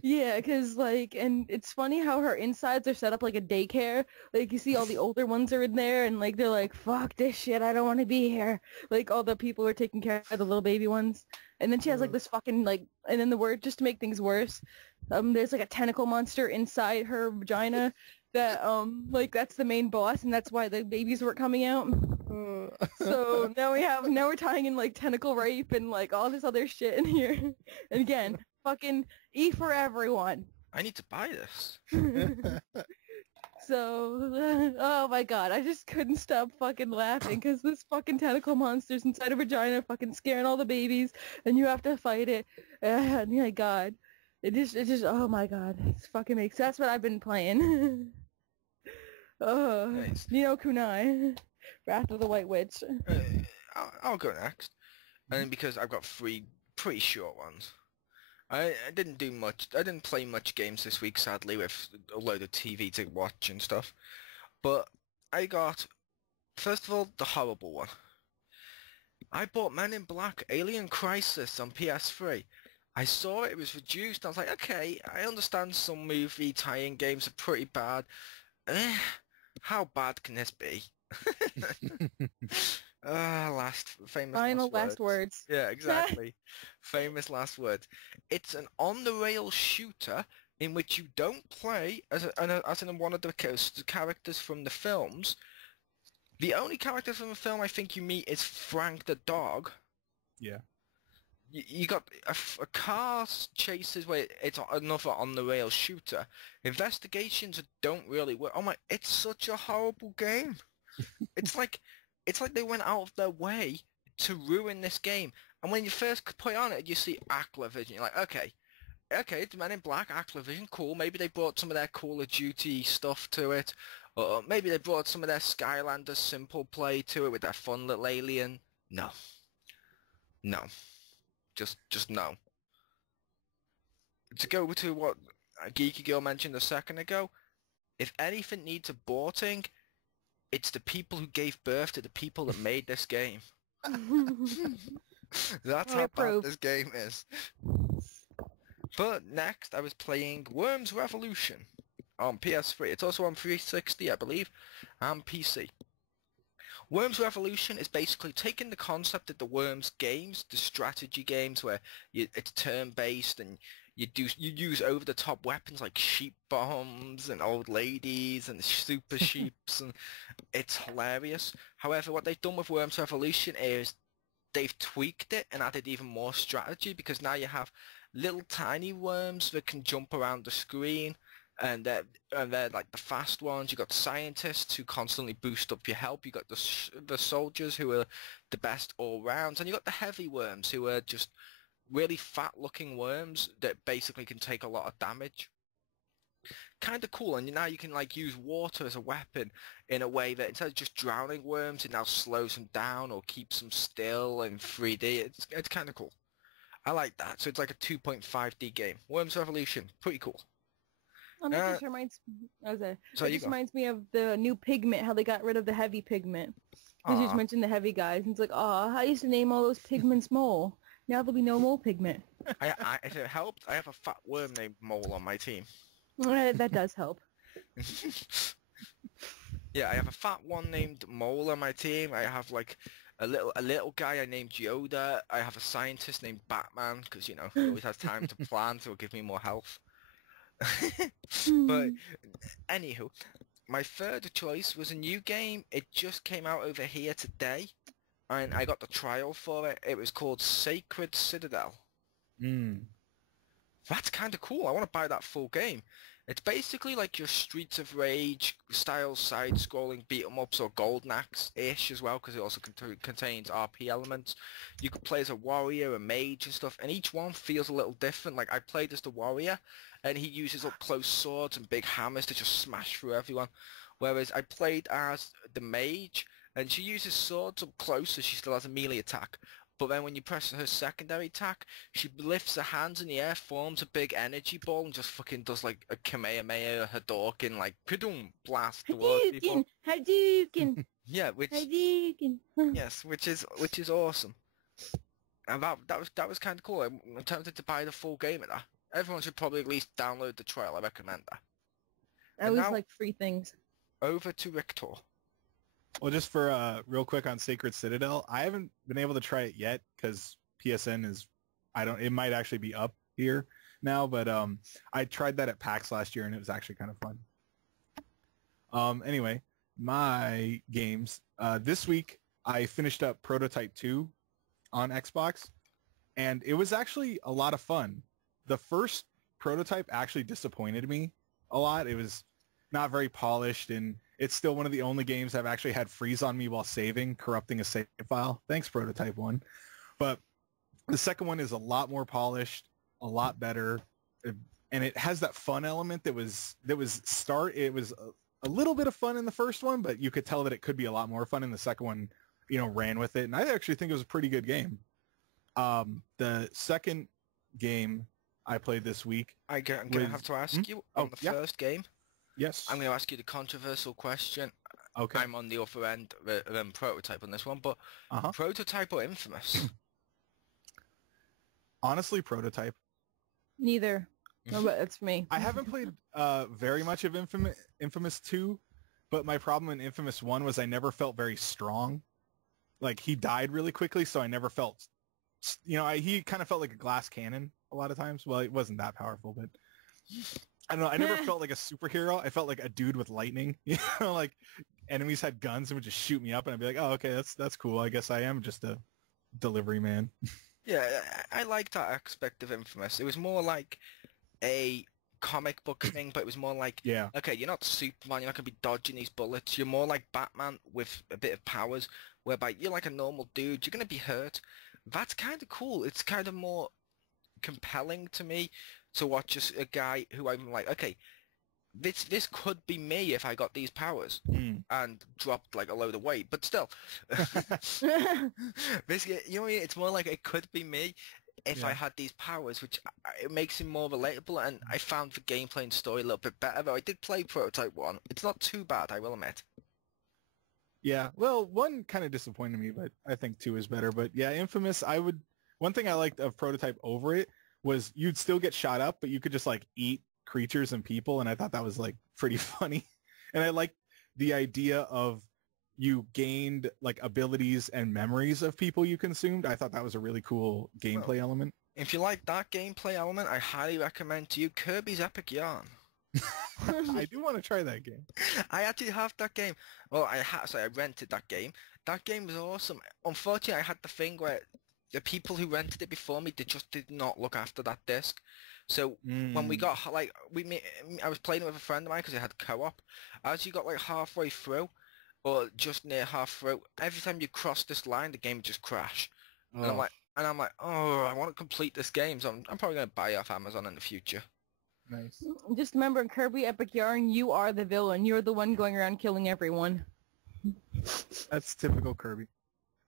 Yeah, because, like, and it's funny how her insides are set up like a daycare. Like, you see all the older ones are in there, and, like, they're like, fuck this shit, I don't want to be here. Like, all the people are taking care of the little baby ones. And then she has, like, this fucking, like, and then just to make things worse, there's, like, a tentacle monster inside her vagina that, like, that's the main boss, and that's why the babies weren't coming out. So now we're tying in, like, tentacle rape and, like, all this other shit in here. And again, fucking E for everyone. I need to buy this. So, oh my god, I just couldn't stop fucking laughing because this fucking tentacle monster's inside a vagina fucking scaring all the babies, and you have to fight it. And my god. It just, oh my god. It's fucking makes, that's what I've been playing. Oh, Nice. Nino Kunai. Wrath of the White Witch. I'll go next. And because I've got 3 pretty short ones. I didn't do much. I didn't play much games this week, sadly, with a load of TV to watch and stuff. But I got, first of all, the horrible one. I bought Men in Black Alien Crisis on PS3. I saw it was reduced. I was like, okay, I understand some movie tie-in games are pretty bad. How bad can this be? Famous last words. Yeah, exactly. Famous last words. It's an on-the-rail shooter in which you don't play as in one of the characters from the films. The only character from the film I think you meet is Frank the dog. Yeah. You got a car chases where it's another on-the-rail shooter. Investigations don't really work. Oh my, it's such a horrible game. It's like they went out of their way to ruin this game. And when you first put it on it, you see Activision. You're like, okay, it's Men in Black, Activision, cool. Maybe they brought some of their Call of Duty stuff to it. Or maybe they brought some of their Skylanders simple play to it with that fun little alien. No. Just no. To go to what Geeky Girl mentioned a second ago, if anything needs aborting, it's the people who gave birth to the people that made this game. That's how bad this game is. But next, I was playing Worms Revolution on PS3. It's also on 360, I believe, and PC. Worms Revolution is basically taking the concept of the Worms games, the strategy games where it's turn-based and you use over-the-top weapons like sheep bombs and old ladies and super sheeps, and it's hilarious. However, what they've done with Worms Revolution is they've tweaked it and added even more strategy, because now you have little tiny worms that can jump around the screen, and they're like the fast ones. You got scientists who constantly boost up your health. You got the soldiers who are the best all rounds, and you got the heavy worms who are just really fat looking worms that basically can take a lot of damage. Kind of cool. And now you can like use water as a weapon in a way that instead of just drowning worms, it now slows them down or keeps them still in 3D. It's kind of cool. I like that. So it's like a 2.5D game. Worms Revolution, pretty cool. That just reminds. So It just reminds me of the new pigment. How they got rid of the heavy pigment. Because you just mentioned the heavy guys, and it's like, oh, I used to name all those pigments mole. Now there'll be no mole pigment. If it helped, I have a fat worm named Mole on my team. That does help. Yeah, I have a fat one named Mole on my team. I have like a little guy I named Yoda. I have a scientist named Batman because, you know, he always has time to plan, so it'll give me more health. But anywho, my third choice was a new game. It just came out over here today, and I got the trial for it. It was called Sacred Citadel. That's kind of cool. I want to buy that full game. It's basically like your Streets of Rage style side-scrolling beat-em-ups or Golden Axe-ish as well, because it also contains RP elements. You could play as a warrior, a mage and stuff, and each one feels a little different. Like, I played as the warrior, and he uses up-close swords and big hammers to just smash through everyone. Whereas I played as the mage, and she uses swords up close, so she still has a melee attack. But then when you press her secondary attack, she lifts her hands in the air, forms a big energy ball, and just fucking does like a Kamehameha Hadouken, like, pidum, blast towards people. Hadouken! Yeah, Hadouken! yes, which is awesome. And that was kind of cool. I'm tempted to buy the full game of that. Everyone should probably at least download the trial. I recommend that. I always like free things. Over to Victor. Well, just for real quick on Sacred Citadel, I haven't been able to try it yet because PSN is, it might actually be up here now, but I tried that at PAX last year and it was actually kind of fun. Anyway, my games. This week I finished up Prototype 2 on Xbox, and it was actually a lot of fun. The first Prototype actually disappointed me a lot. It was not very polished, and it's still one of the only games I've actually had freeze on me while saving, corrupting a save file. Thanks, Prototype 1. But the second one is a lot more polished, a lot better, and it has that fun element that was it was a little bit of fun in the first one, but you could tell that it could be a lot more fun in the second one, you know, ran with it. And I actually think it was a pretty good game. The second game I played this week. I'm going to have to ask you on the first game. Yes. I'm going to ask you the controversial question. Okay. I'm on the other end of Prototype on this one, but Prototype or Infamous? Honestly, Prototype. Neither. No, but it's me. I haven't played very much of Infamous 2, but my problem in Infamous 1 was I never felt very strong. Like, he died really quickly, so I never felt, you know, he kind of felt like a glass cannon a lot of times. Well, it wasn't that powerful, but I don't know. I never felt like a superhero. I felt like a dude with lightning. You know, like enemies had guns and would just shoot me up, and I'd be like, oh, okay, that's cool. I guess I am just a delivery man. Yeah, I liked that aspect of Infamous. It was more like a comic book thing, but it was more like, okay, you're not Superman, you're not going to be dodging these bullets. You're more like Batman with a bit of powers, whereby you're like a normal dude. You're going to be hurt. That's kind of cool. It's kind of more compelling to me to watch a guy who I'm like, okay, this could be me if I got these powers and dropped like a load of weight, but still, basically, you know what I mean? It's more like it could be me if I had these powers, which it makes him more relatable, and I found the gameplay and story a little bit better, though I did play Prototype 1. It's not too bad, I will admit. Yeah, well, 1 kind of disappointed me, but I think 2 is better. But yeah, Infamous, one thing I liked of Prototype over it was you'd still get shot up, but you could just like eat creatures and people, and I thought that was like pretty funny. And I liked the idea of you gained like abilities and memories of people you consumed. I thought that was a really cool gameplay element. If you like that gameplay element, I highly recommend to you Kirby's Epic Yarn. I do want to try that game. I actually have that game. Well, I rented that game. That game was awesome. Unfortunately, I had the thing where the people who rented it before me, they just did not look after that disc. So when we got, like, I was playing it with a friend of mine because it had co-op. As you got, like, halfway through, or just near half through, every time you cross this line, the game would just crash. Oh. And I'm like, oh, I want to complete this game, so I'm probably going to buy it off Amazon in the future. Nice. Just remember, in Kirby Epic Yarn, you are the villain. You're the one going around killing everyone. That's typical Kirby.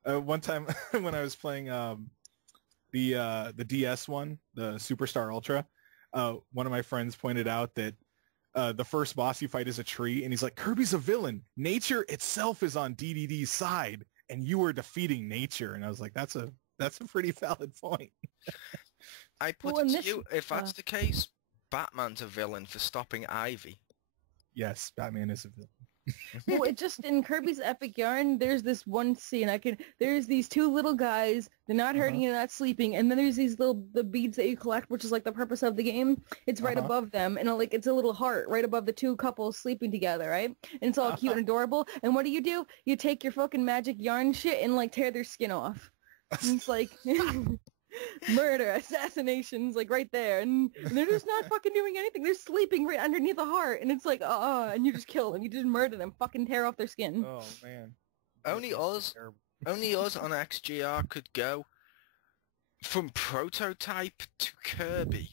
One time when I was playing the DS one, the Superstar Ultra, one of my friends pointed out that the first boss you fight is a tree, and he's like, Kirby's a villain. Nature itself is on DDD's side, and you are defeating nature. And I was like, that's a pretty valid point. I put it to you, if that's the case, Batman's a villain for stopping Ivy. Yes, Batman is a villain. Well, it just in Kirby's Epic Yarn, there's this one scene there's these two little guys, they're not hurting and not sleeping, and then there's these the beads that you collect, which is like the purpose of the game. It's right above them, and it's a little heart right above the two couples sleeping together, right? And it's all cute and adorable. And what do? You take your fucking magic yarn shit and tear their skin off. And it's like murder, assassinations, right there, and they're just not fucking doing anything. They're sleeping right underneath the heart, and it's like, and you just kill them. You just murder them. Fucking tear off their skin. Oh man. Only us on XGR could go from prototype to Kirby.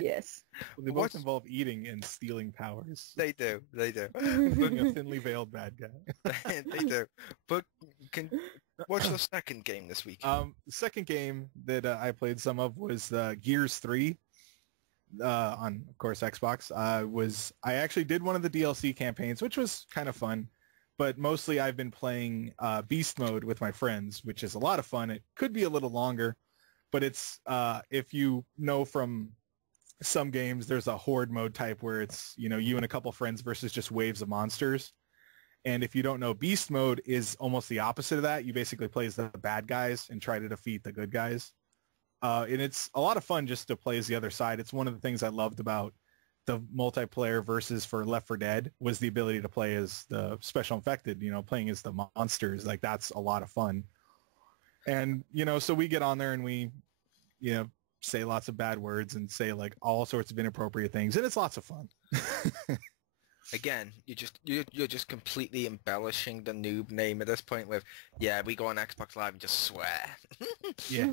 Yes. Well, they both involve eating and stealing powers. They do. Including a thinly veiled bad guy. They do. But what's your second game this week? The second game that I played some of was Gears 3 on, of course, Xbox. I actually did one of the DLC campaigns, which was kind of fun. But mostly I've been playing Beast Mode with my friends, which is a lot of fun. It could be a little longer, but it's, if you know from some games, there's a horde mode type where it's, you and a couple friends versus just waves of monsters. And if you don't know, Beast Mode is almost the opposite of that. You basically play as the bad guys and try to defeat the good guys. And it's a lot of fun just to play as the other side. It's one of the things I loved about the multiplayer versus for Left 4 Dead was the ability to play as the special infected, playing as the monsters. That's a lot of fun. And, so we get on there and we, say lots of bad words and say all sorts of inappropriate things. And it's lots of fun. Again, you're just completely embellishing the noob name at this point with, yeah, we go on Xbox Live and just swear. Yeah,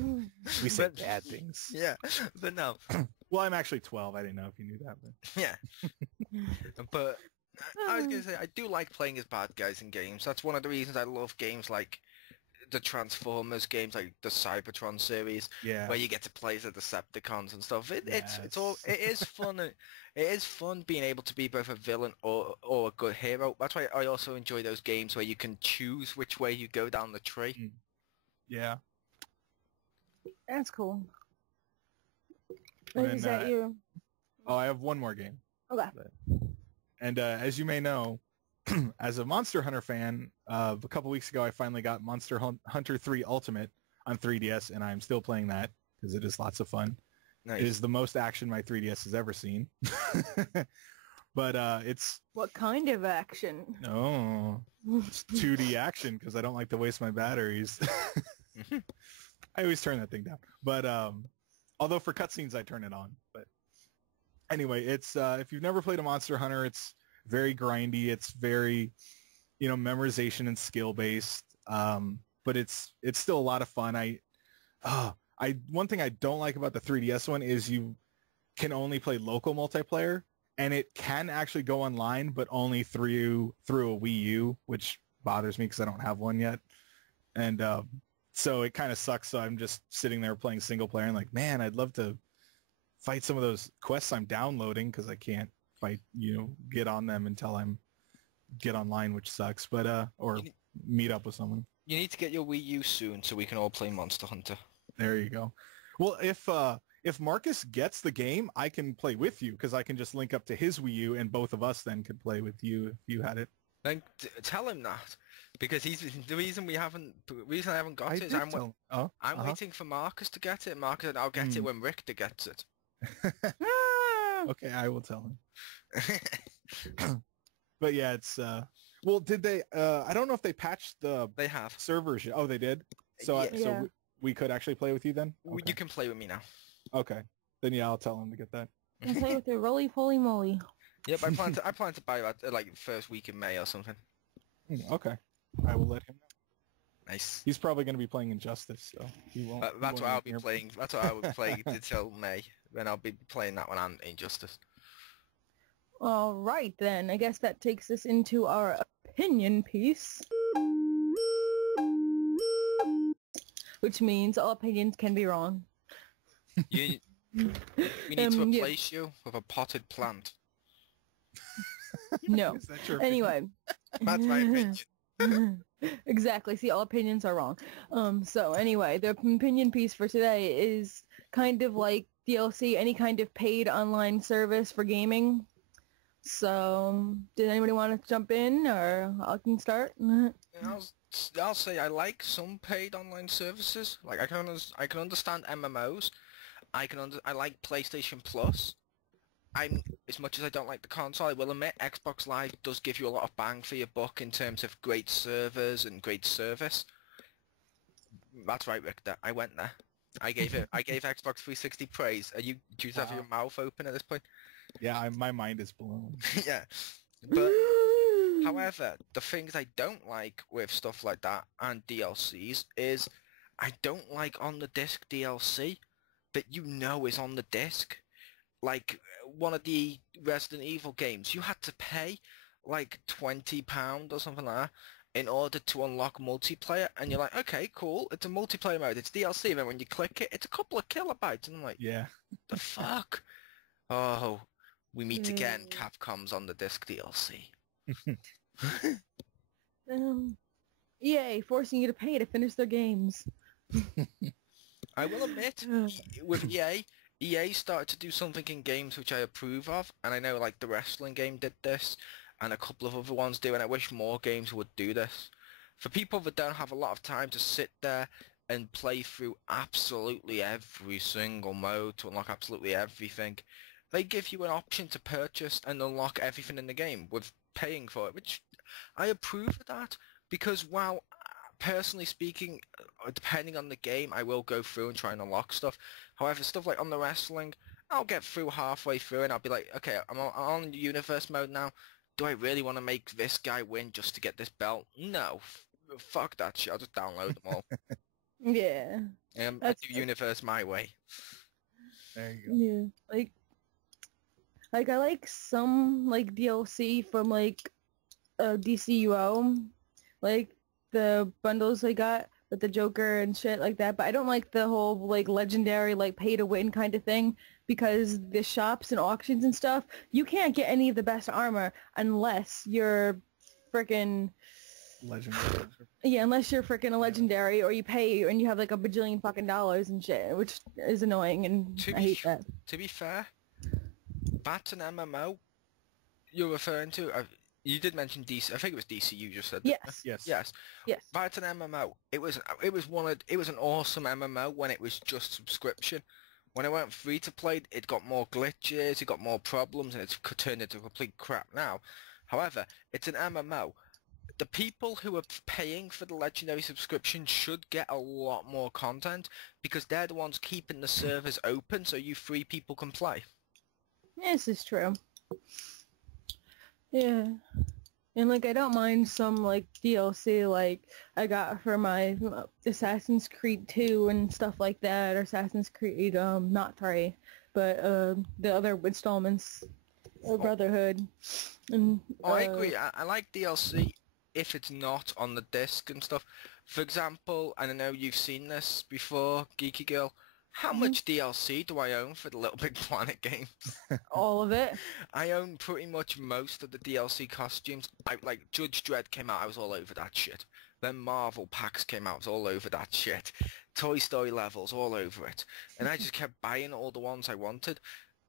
we say bad things. Yeah, but no. Well, I'm actually 12. I didn't know if you knew that. But... Yeah. But I was going to say, I do like playing as bad guys in games. That's one of the reasons I love games like the Transformers games, like the Cybertron series, where you get to play as the Decepticons and stuff. It is fun. It is fun being able to be both a villain or a good hero. That's why I also enjoy those games where you can choose which way you go down the tree. Yeah. That's cool. And is that you? Oh, I have one more game. Okay. And as you may know, as a Monster Hunter fan, a couple weeks ago I finally got Monster Hunter 3 Ultimate on 3DS, and I'm still playing that because it is lots of fun. Nice. It is the most action my 3DS has ever seen. But it's... What kind of action? No, it's 2D action because I don't like to waste my batteries. I always turn that thing down. But although for cutscenes I turn it on. But anyway, it's if you've never played a Monster Hunter, it's very grindy. It's very, memorization and skill based. But it's still a lot of fun. One thing I don't like about the 3DS one is you can only play local multiplayer, and it can actually go online, but only through a Wii U, which bothers me because I don't have one yet. And so it kind of sucks. So I'm just sitting there playing single player and like, man, I'd love to fight some of those quests I'm downloading because I can't fight, get on them until I'm get online, which sucks. But or meet up with someone. You need to get your Wii U soon so we can all play Monster Hunter. There you go. Well, if Marcus gets the game, I can play with you because I can just link up to his Wii U and both of us then could play with you if you had it. Then tell him that because the reason I haven't got it is I'm waiting for Marcus to get it. Marcus, I'll get it when Richter gets it. Okay, I will tell him. But yeah, it's well, did they? I don't know if they patched the servers yet. Oh, they did. So so we could actually play with you then. Okay. You can play with me now. Okay, then yeah, I'll tell him to get that. You can play with your roly poly moly. Yep, I plan to buy that like first week in May or something. Okay, I will let him know. Nice. He's probably going to be playing Injustice, so he won't. That's what I'll be playing. That's what I will play until May. Then I'll be playing that one and Injustice. All right, then. I guess that takes us into our opinion piece. which means all opinions can be wrong. We need to replace you with a potted plant. No. Is that your Anyway. That's my opinion. Exactly. See, all opinions are wrong. So anyway, the opinion piece for today is kind of like DLC, any kind of paid online service for gaming. So, did anybody want to jump in, or I can start? I'll say I like some paid online services. Like I can understand MMOs. I like PlayStation Plus. As much as I don't like the console, I will admit Xbox Live does give you a lot of bang for your buck in terms of great servers and great service. That's right, Richter. I went there. I gave Xbox 360 praise. Do you have your mouth open at this point? Yeah, my mind is blown. Yeah. But however, the things I don't like with stuff like that and DLCs is I don't like on the disc DLC that you know is on the disc. Like one of the Resident Evil games, you had to pay like £20 or something like that in order to unlock multiplayer, and you're like, okay, cool, it's a multiplayer mode, it's DLC, and then when you click it, it's a couple of kilobytes, and I'm like, Yeah. the fuck? Oh, we meet again, Capcom's on the disc DLC. EA forcing you to pay to finish their games. I will admit, with EA started to do something in games which I approve of, and I know like the wrestling game did this, and a couple of other ones do, and I wish more games would do this. For people that don't have a lot of time to sit there and play through absolutely every single mode to unlock absolutely everything, they give you an option to purchase and unlock everything in the game with paying for it, which I approve of that, because while personally speaking, depending on the game, I will go through and try and unlock stuff. However, stuff like on the wrestling, I'll get through halfway through and I'll be like, okay, I'm on universe mode now. Do I really want to make this guy win just to get this belt? No. Fuck that shit. I'll just download them all. Yeah. I do universe my way. There you go. Yeah. Like I like some like DLC from like DCUO, like the bundles they got with the Joker and shit like that, but I don't like the whole like legendary like pay to win kind of thing, because the shops and auctions and stuff, you can't get any of the best armor unless you're freaking Legendary. yeah, unless you're freaking a legendary or you pay and you have like a bajillion fucking dollars and shit, which is annoying, and I hate that. To be fair, that's an MMO you're referring to. You did mention DC. I think it was DC. You just said. Yes. Yes. That's an MMO. It was an awesome MMO when it was just subscription. When it went free to play, it got more glitches, it got more problems, and it's turned into complete crap now. However, it's an MMO. The people who are paying for the legendary subscription should get a lot more content, because they're the ones keeping the servers open so you free people can play. This is true. Yeah. And like I don't mind some like DLC like I got for my Assassin's Creed 2 and stuff like that, or Assassin's Creed not 3, but the other installments, or Brotherhood. And I agree. I like DLC if it's not on the disc and stuff. For example, and I know you've seen this before, Geeky Girl, how much DLC do I own for the Little Big Planet games? All of it. I own pretty much most of the DLC costumes. Like Judge Dredd came out, I was all over that shit. Then Marvel packs came out, I was all over that shit. Toy Story levels, all over it. And I just kept buying all the ones I wanted.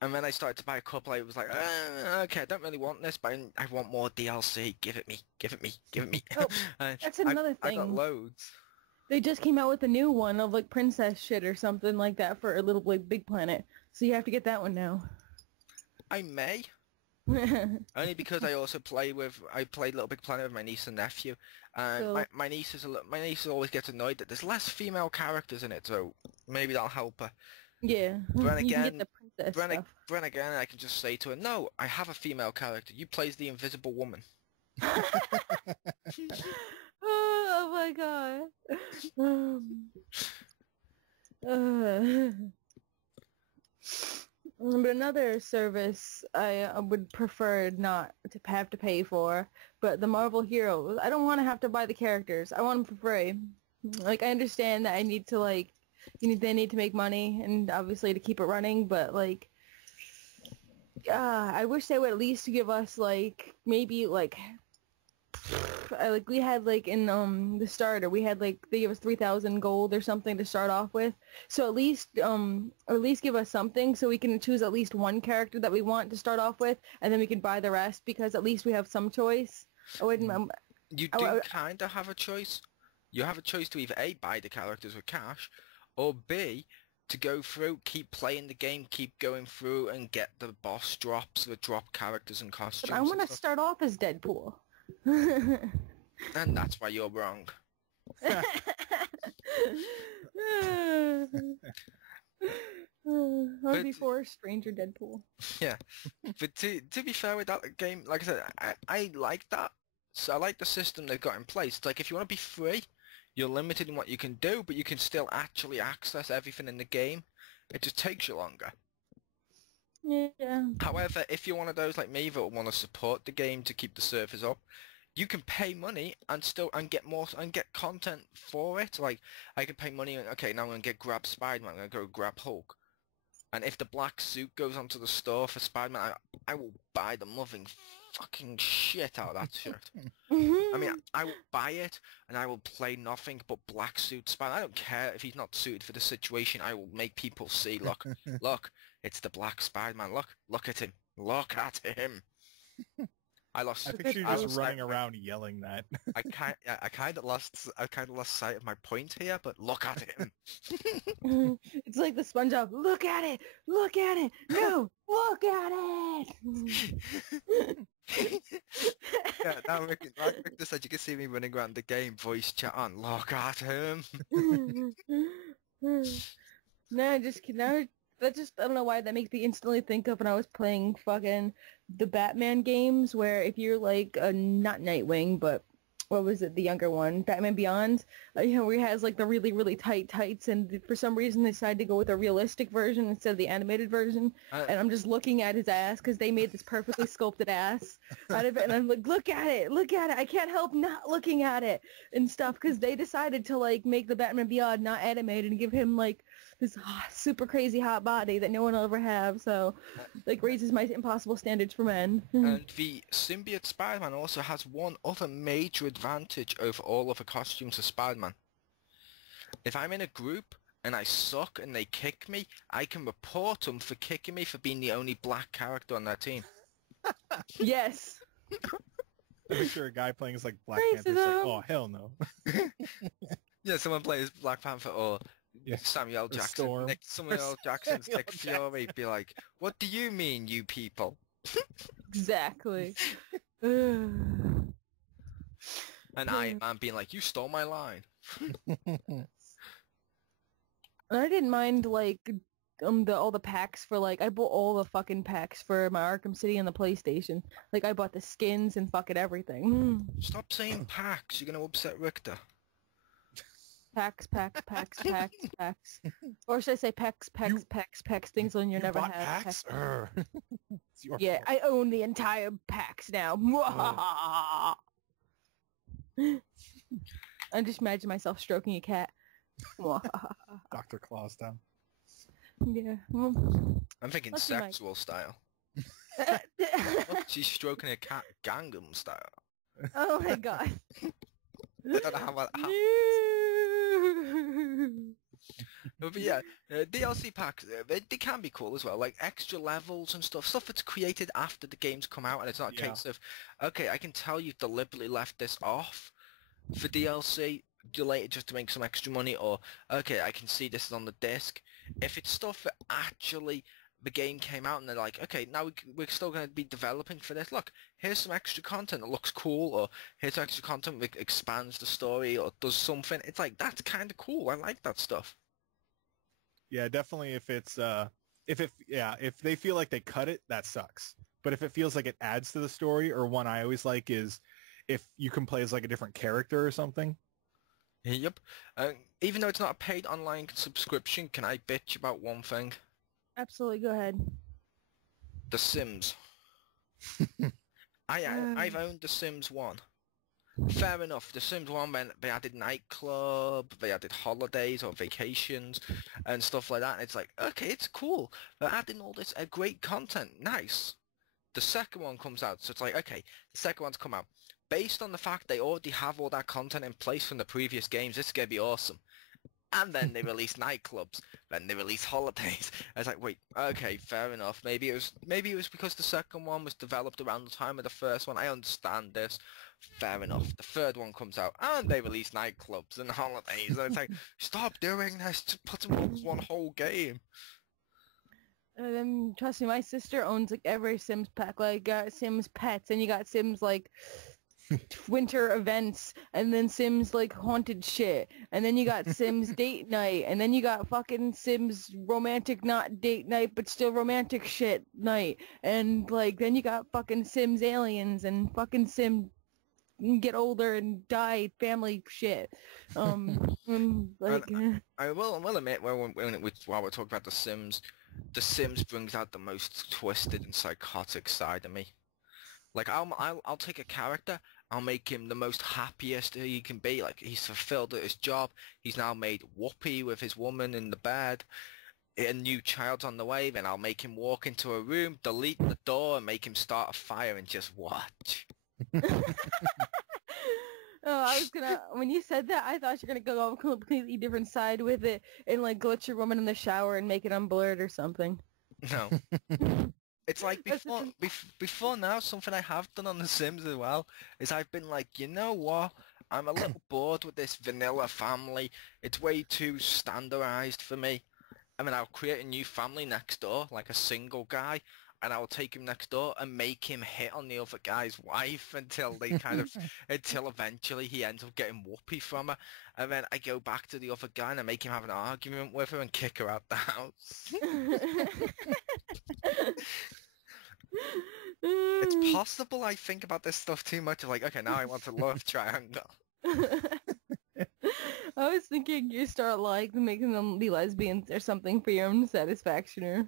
And then I started to buy a couple. I was like, okay, I don't really want this, but I want more DLC. Give it me, give it me, give it me. Oh, that's another thing. I got loads. They just came out with a new one of like princess shit or something like that for a Little Big Planet. So you have to get that one now. I may. Only because I also played Little Big Planet with my niece and nephew, and So- my niece always gets annoyed that there's less female characters in it, so maybe that'll help her. Yeah. But You can again, get the princess stuff. Then again, I can just say to her, no, I have a female character. You plays the Invisible Woman. Oh my god. But another service I would prefer not to have to pay for, but the Marvel Heroes, I don't want to have to buy the characters. I want them for free. Like, I understand that I need to, like, they need to make money and obviously to keep it running, but, like, I wish they would at least give us, like, maybe, like, we had, like, in, the starter, we had, like, they gave us 3,000 gold or something to start off with. So at least give us something so we can choose at least one character that we want to start off with, and then we can buy the rest, because at least we have some choice. I wouldn't, You do kind of have a choice. You have a choice to either A, buy the characters with cash, or B, to go through, keep playing the game, keep going through, and get the boss drops that drop characters and costumes. But I want to start off as Deadpool. And that's why you're wrong. Or before Stranger Deadpool. Yeah, but to be fair with that game, like I said, I like that. So I like the system they've got in place. It's like if you want to be free, you're limited in what you can do, but you can still actually access everything in the game. It just takes you longer. Yeah. However, if you're one of those like me that want to support the game to keep the servers up, you can pay money and get more and get content for it. Like I can pay money and okay, now I'm gonna grab Spider-Man, I'm gonna go grab Hulk. And if the black suit goes onto the store for Spider-Man, I will buy the loving fucking shit out of that shirt. I mean, I will buy it, and I will play nothing but black suit Spider-Man. I don't care if he's not suited for the situation. I will make people see, look, look, it's the black Spider-Man. Look at him. Look at him. I think you're just running around yelling that. I kind of lost sight of my point here, but look at him. It's like the SpongeBob. Look at it. Look at it. No, look at it. Yeah, now like Victor said, you can see me running around the game, voice chat on. Look at him. I don't know why that makes me instantly think of when I was playing fucking the Batman games, where if you're like not Nightwing, but what was it, the younger one, Batman Beyond, where he has like the really, really tight tights, and for some reason they decided to go with a realistic version instead of the animated version, and I'm just looking at his ass because they made this perfectly sculpted ass out of it, and I'm like, look at it, I can't help not looking at it and stuff, because they decided to like make the Batman Beyond not animated and give him like this super crazy hot body that no one will ever have, so like raises my impossible standards for men. And the symbiote Spider-Man also has one other major advantage over all other costumes of Spider-Man. If I'm in a group and I suck and they kick me, I can report them for kicking me for being the only black character on their team. Yes. I'm sure a guy playing is like Black Panther's like, oh hell no. Yeah, someone plays Black Panther or Samuel Jackson. Samuel Jackson's Nick Fury be like, what do you mean, you people? Exactly. And I'm being like, you stole my line. I didn't mind like all the packs for like, I bought all the fucking packs for my Arkham City and the PlayStation. Like I bought the skins and fucking everything. Stop saying packs. You're gonna upset Richter. Packs. Or should I say packs, things when you never have packs? Yeah, I own the entire packs now. I just imagine myself stroking a cat. Dr. Claus down. Yeah. I'm thinking sexual style. Look, she's stroking a cat Gangnam style. Oh my god. I don't know how. But yeah, DLC packs, they can be cool as well, like extra levels and stuff that's created after the game's come out, and it's not a case of, okay, I can tell you've deliberately left this off for DLC, deleted just to make some extra money, or, okay, I can see this is on the disc. If it's stuff that actually the game came out and they're like, okay, now we're still going to be developing for this, look, here's some extra content that looks cool, or here's extra content that expands the story, or does something, it's like, that's kind of cool, I like that stuff. Yeah, definitely if it's, if they feel like they cut it, that sucks. But if it feels like it adds to the story, or one I always like is if you can play as like a different character or something. Yep. Even though it's not a paid online subscription, can I bitch about one thing? Absolutely, go ahead. The Sims. I've owned The Sims 1. fair enough. The Sims 1, when they added nightclub, they added holidays or vacations and stuff like that. And it's like, okay, it's cool. They're adding all this great content. Nice. The second one comes out, so it's like, okay, the second one's come out. Based on the fact they already have all that content in place from the previous games, this is going to be awesome. And then they release nightclubs, then they release holidays. I was like, wait, okay, fair enough. Maybe it was because the second one was developed around the time of the first one. I understand this. Fair enough. The third one comes out, and they release nightclubs and holidays. And it's like, stop doing this. Just put them all as one whole game. Trust me, my sister owns like every Sims pack. Like, got Sims Pets, and you got Sims like winter events, and then Sims like haunted shit, and then you got Sims date night, and then you got fucking Sims romantic, not date night but still romantic shit night, and like then you got fucking Sims aliens and fucking Sim get older and die family shit. Like I will admit, while we're talking about the Sims brings out the most twisted and psychotic side of me. Like I'll take a character, I'll make him the most happiest he can be. Like he's fulfilled at his job. He's now made whoopee with his woman in the bed. A new child's on the way. Then I'll make him walk into a room, delete the door, and make him start a fire and just watch. Oh, when you said that, I thought you were gonna go on a completely different side with it and like glitch your woman in the shower and make it unblurred or something. No. It's like before now, something I have done on The Sims as well is I've been like, you know what? I'm a little bored with this vanilla family. It's way too standardized for me. I mean, I'll create a new family next door, like a single guy, and I'll take him next door and make him hit on the other guy's wife until they until eventually he ends up getting whoopee from her. And then I go back to the other guy and I make him have an argument with her and kick her out the house. It's possible I think about this stuff too much. Like, okay, now I want a love triangle. I was thinking you start like making them be lesbians or something for your own satisfaction. Or...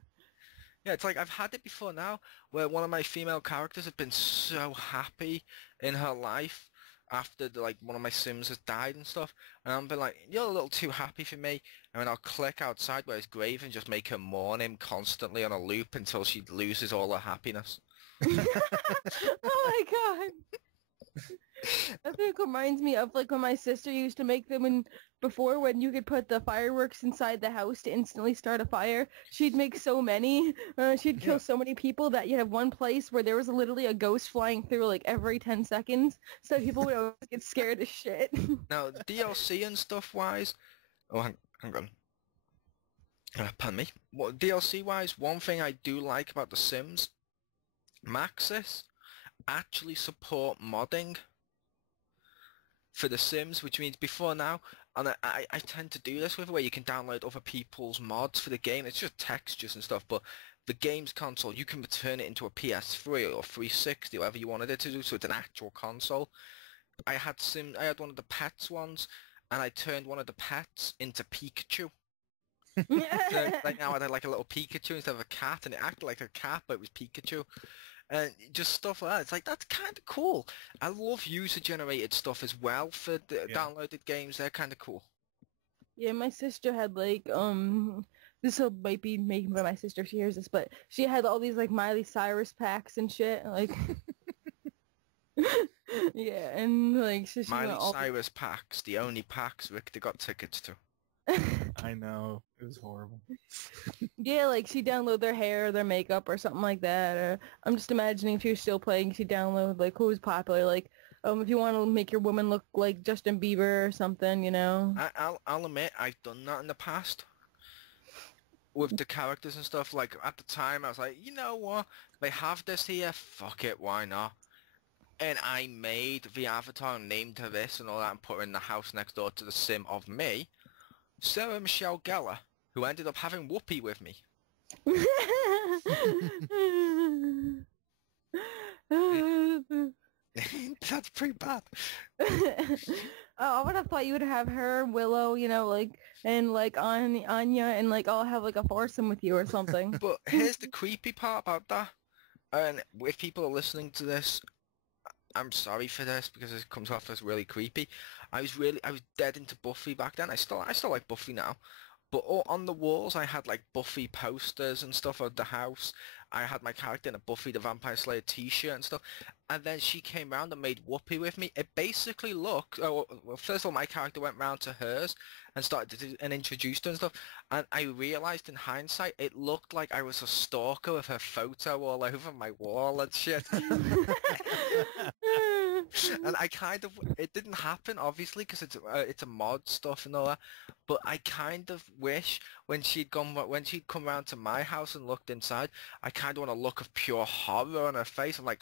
Yeah, it's like I've had it before now where one of my female characters have been so happy in her life after one of my Sims has died and stuff, and I'm been like, you're a little too happy for me, and then I'll click outside where his grave and just make her mourn him constantly on a loop until she loses all her happiness. Oh my god. I think it reminds me of like when my sister used to make them before when you could put the fireworks inside the house to instantly start a fire. She'd make so many. She'd kill so many people that you have one place where there was literally a ghost flying through like every 10 seconds. So people would always get scared as shit. Now, DLC and stuff wise... Oh, hang on. Pardon me. Well, DLC wise, one thing I do like about The Sims, Maxis actually support modding for The Sims, which means before now, and I tend to do this with where you can download other people's mods for the game. It's just textures and stuff, but the game's console, you can return it into a PS3 or 360, whatever you wanted it to do, so it's an actual console. I had one of the pets ones, and I turned one of the pets into Pikachu. So right now I had like a little Pikachu instead of a cat, and it acted like a cat, but it was Pikachu. And just stuff like that. It's like, that's kind of cool. I love user-generated stuff as well for the downloaded games. They're kind of cool. Yeah, my sister had like, this might be making fun of my sister if she hears this, but she had all these like Miley Cyrus packs and shit. Like, yeah, and like... So Miley Cyrus packs, the only packs Richter got tickets to. I know. It was horrible. Yeah, like she'd download their hair, their makeup, or something like that. Or I'm just imagining if she was still playing, she'd download like who's popular. Like, if you want to make your woman look like Justin Bieber or something, you know. I'll admit I've done that in the past with the characters and stuff. Like at the time, I was like, you know what? They have this here. Fuck it, why not? And I made the avatar and named her this and all that, and put her in the house next door to the sim of me. Sarah Michelle Gellar, who ended up having whoopee with me. That's pretty bad. I would have thought you would have her, Willow, you know, like, and like Anya, and like I'll have like a foursome with you or something. But here's the creepy part about that. And if people are listening to this, I'm sorry for this because it comes off as really creepy. I was dead into Buffy back then. I still like Buffy now. But on the walls, I had like Buffy posters and stuff at the house. I had my character in a Buffy the Vampire Slayer t-shirt and stuff. And then she came round and made whoopee with me. It basically looked... Oh, well, first of all, my character went round to hers and started to do, and introduced her and stuff. And I realised in hindsight, it looked like I was a stalker with her photo all over my wall and shit. And I kind of... It didn't happen, obviously, because it's a mod stuff and all that. But I kind of wish when she'd come round to my house and looked inside, I kind of want a look of pure horror on her face. And like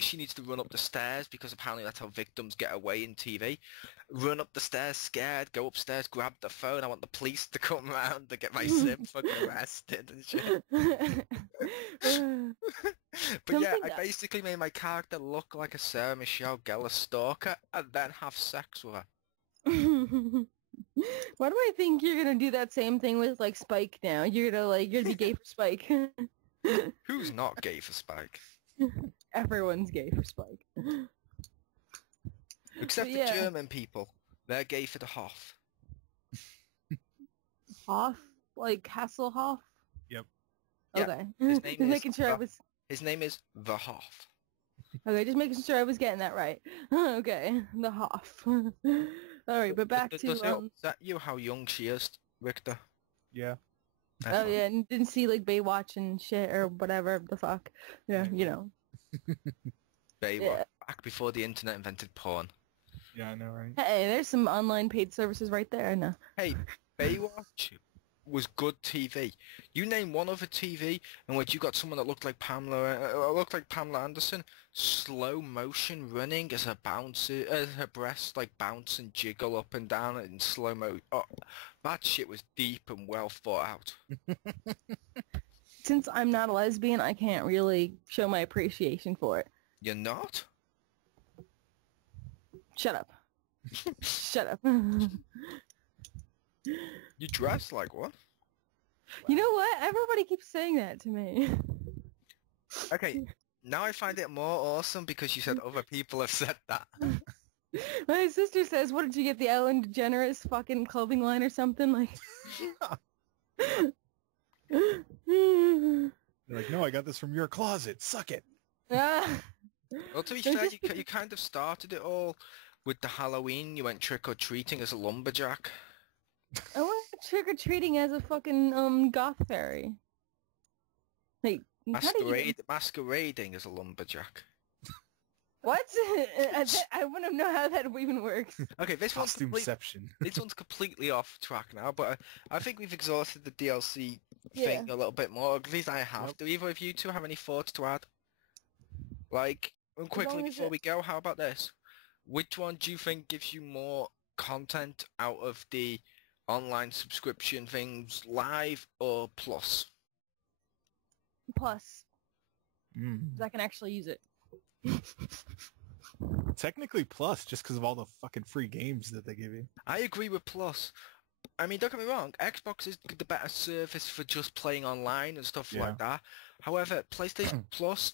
she needs to run up the stairs because apparently that's how victims get away in TV. Run up the stairs scared, go upstairs, grab the phone. I want the police to come around to get my sim fucking arrested and shit. But yeah, I basically made my character look like a Sarah Michelle Gellar stalker and then have sex with her. Why do I think you're gonna do that same thing with like Spike now? You're gonna be gay for Spike. Who's not gay for Spike? Everyone's gay for Spike. Except the German people. They're gay for the Hoff. Hoff? Like Hasselhoff? Yep. Okay. Yeah. His name is the Hoff. Okay, just making sure I was getting that right. Okay, the Hoff. Alright, but back to... Does it upset you how young she is, Richter? Yeah. Oh yeah, and didn't see like Baywatch and shit or whatever the fuck. Yeah, you know. Baywatch, back before the internet invented porn. Yeah, I know, right? Hey, there's some online paid services right there, I know. Hey, Baywatch was good TV. You name one other TV in which you got someone that looked like Pamela Anderson, slow motion running as her breasts like bounce and jiggle up and down in slow mo. Oh, that shit was deep and well thought out. Since I'm not a lesbian, I can't really show my appreciation for it. You're not? Shut up. Shut up. You dress like one. You know what? Everybody keeps saying that to me. Okay, now I find it more awesome because you said other people have said that. My sister says, what did you get, the Ellen DeGeneres fucking clothing line or something? Like... You're like, no, I got this from your closet. Suck it. Well, to be fair, you kind of started it all with the Halloween. You went trick-or-treating as a lumberjack. I went trick-or-treating as a fucking goth fairy. Like, masquerading as a lumberjack. What? I want to know how that even works. Okay, this one's completely off track now, but I think we've exhausted the DLC thing a little bit more. At least I have. Do either of you two have any thoughts to add? Like, quickly before we go, how about this? Which one do you think gives you more content out of the online subscription things, live or plus? Plus. I can actually use it. Technically plus, just because of all the fucking free games that they give you. I agree with plus. I mean, don't get me wrong, Xbox is the better service for just playing online and stuff like that. However, PlayStation Plus,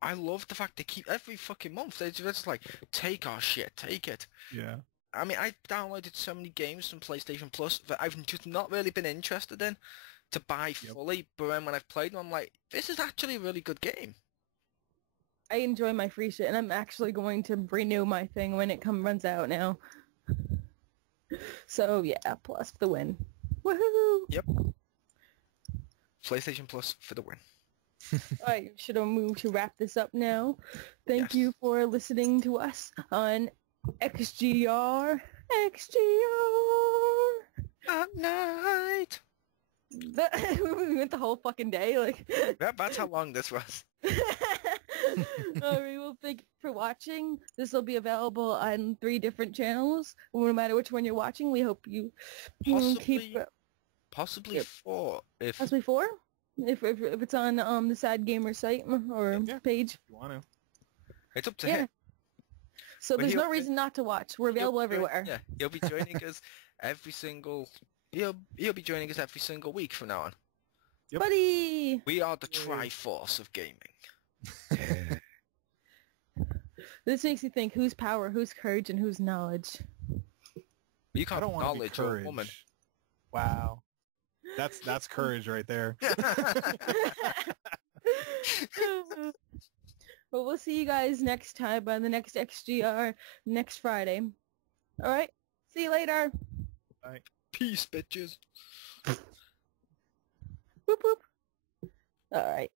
I love the fact they keep every fucking month. They're just like, take our shit, take it. Yeah. I mean, I downloaded so many games from PlayStation Plus that I've just not really been interested in to buy fully. But then when I've played them, I'm like, this is actually a really good game. I enjoy my free shit, and I'm actually going to renew my thing when it runs out now. So yeah, plus for the win. Woohoo! Yep. PlayStation Plus for the win. Alright, should I move to wrap this up now? Thank you for listening to us on XGR. XGR! At night! We went the whole fucking day, like... That's how long this was. Alright, well, thank you for watching. This will be available on 3 different channels. No matter which one you're watching, we hope you possibly 4. Possibly 4? If it's on the SAHD Gamer site or page. If you want to. It's up to him. So there's no reason not to watch. We're available everywhere. Yeah, he'll be joining us every single... He'll be joining us every single week from now on. Yep. Buddy! We are the Triforce of gaming. This makes me think: who's power, who's courage, and who's knowledge? You I can't don't want to be knowledge or woman. courage. Wow. That's courage right there. Well, we'll see you guys next time on the next XGR next Friday. All right. See you later. Peace, bitches. Whoop whoop. All right.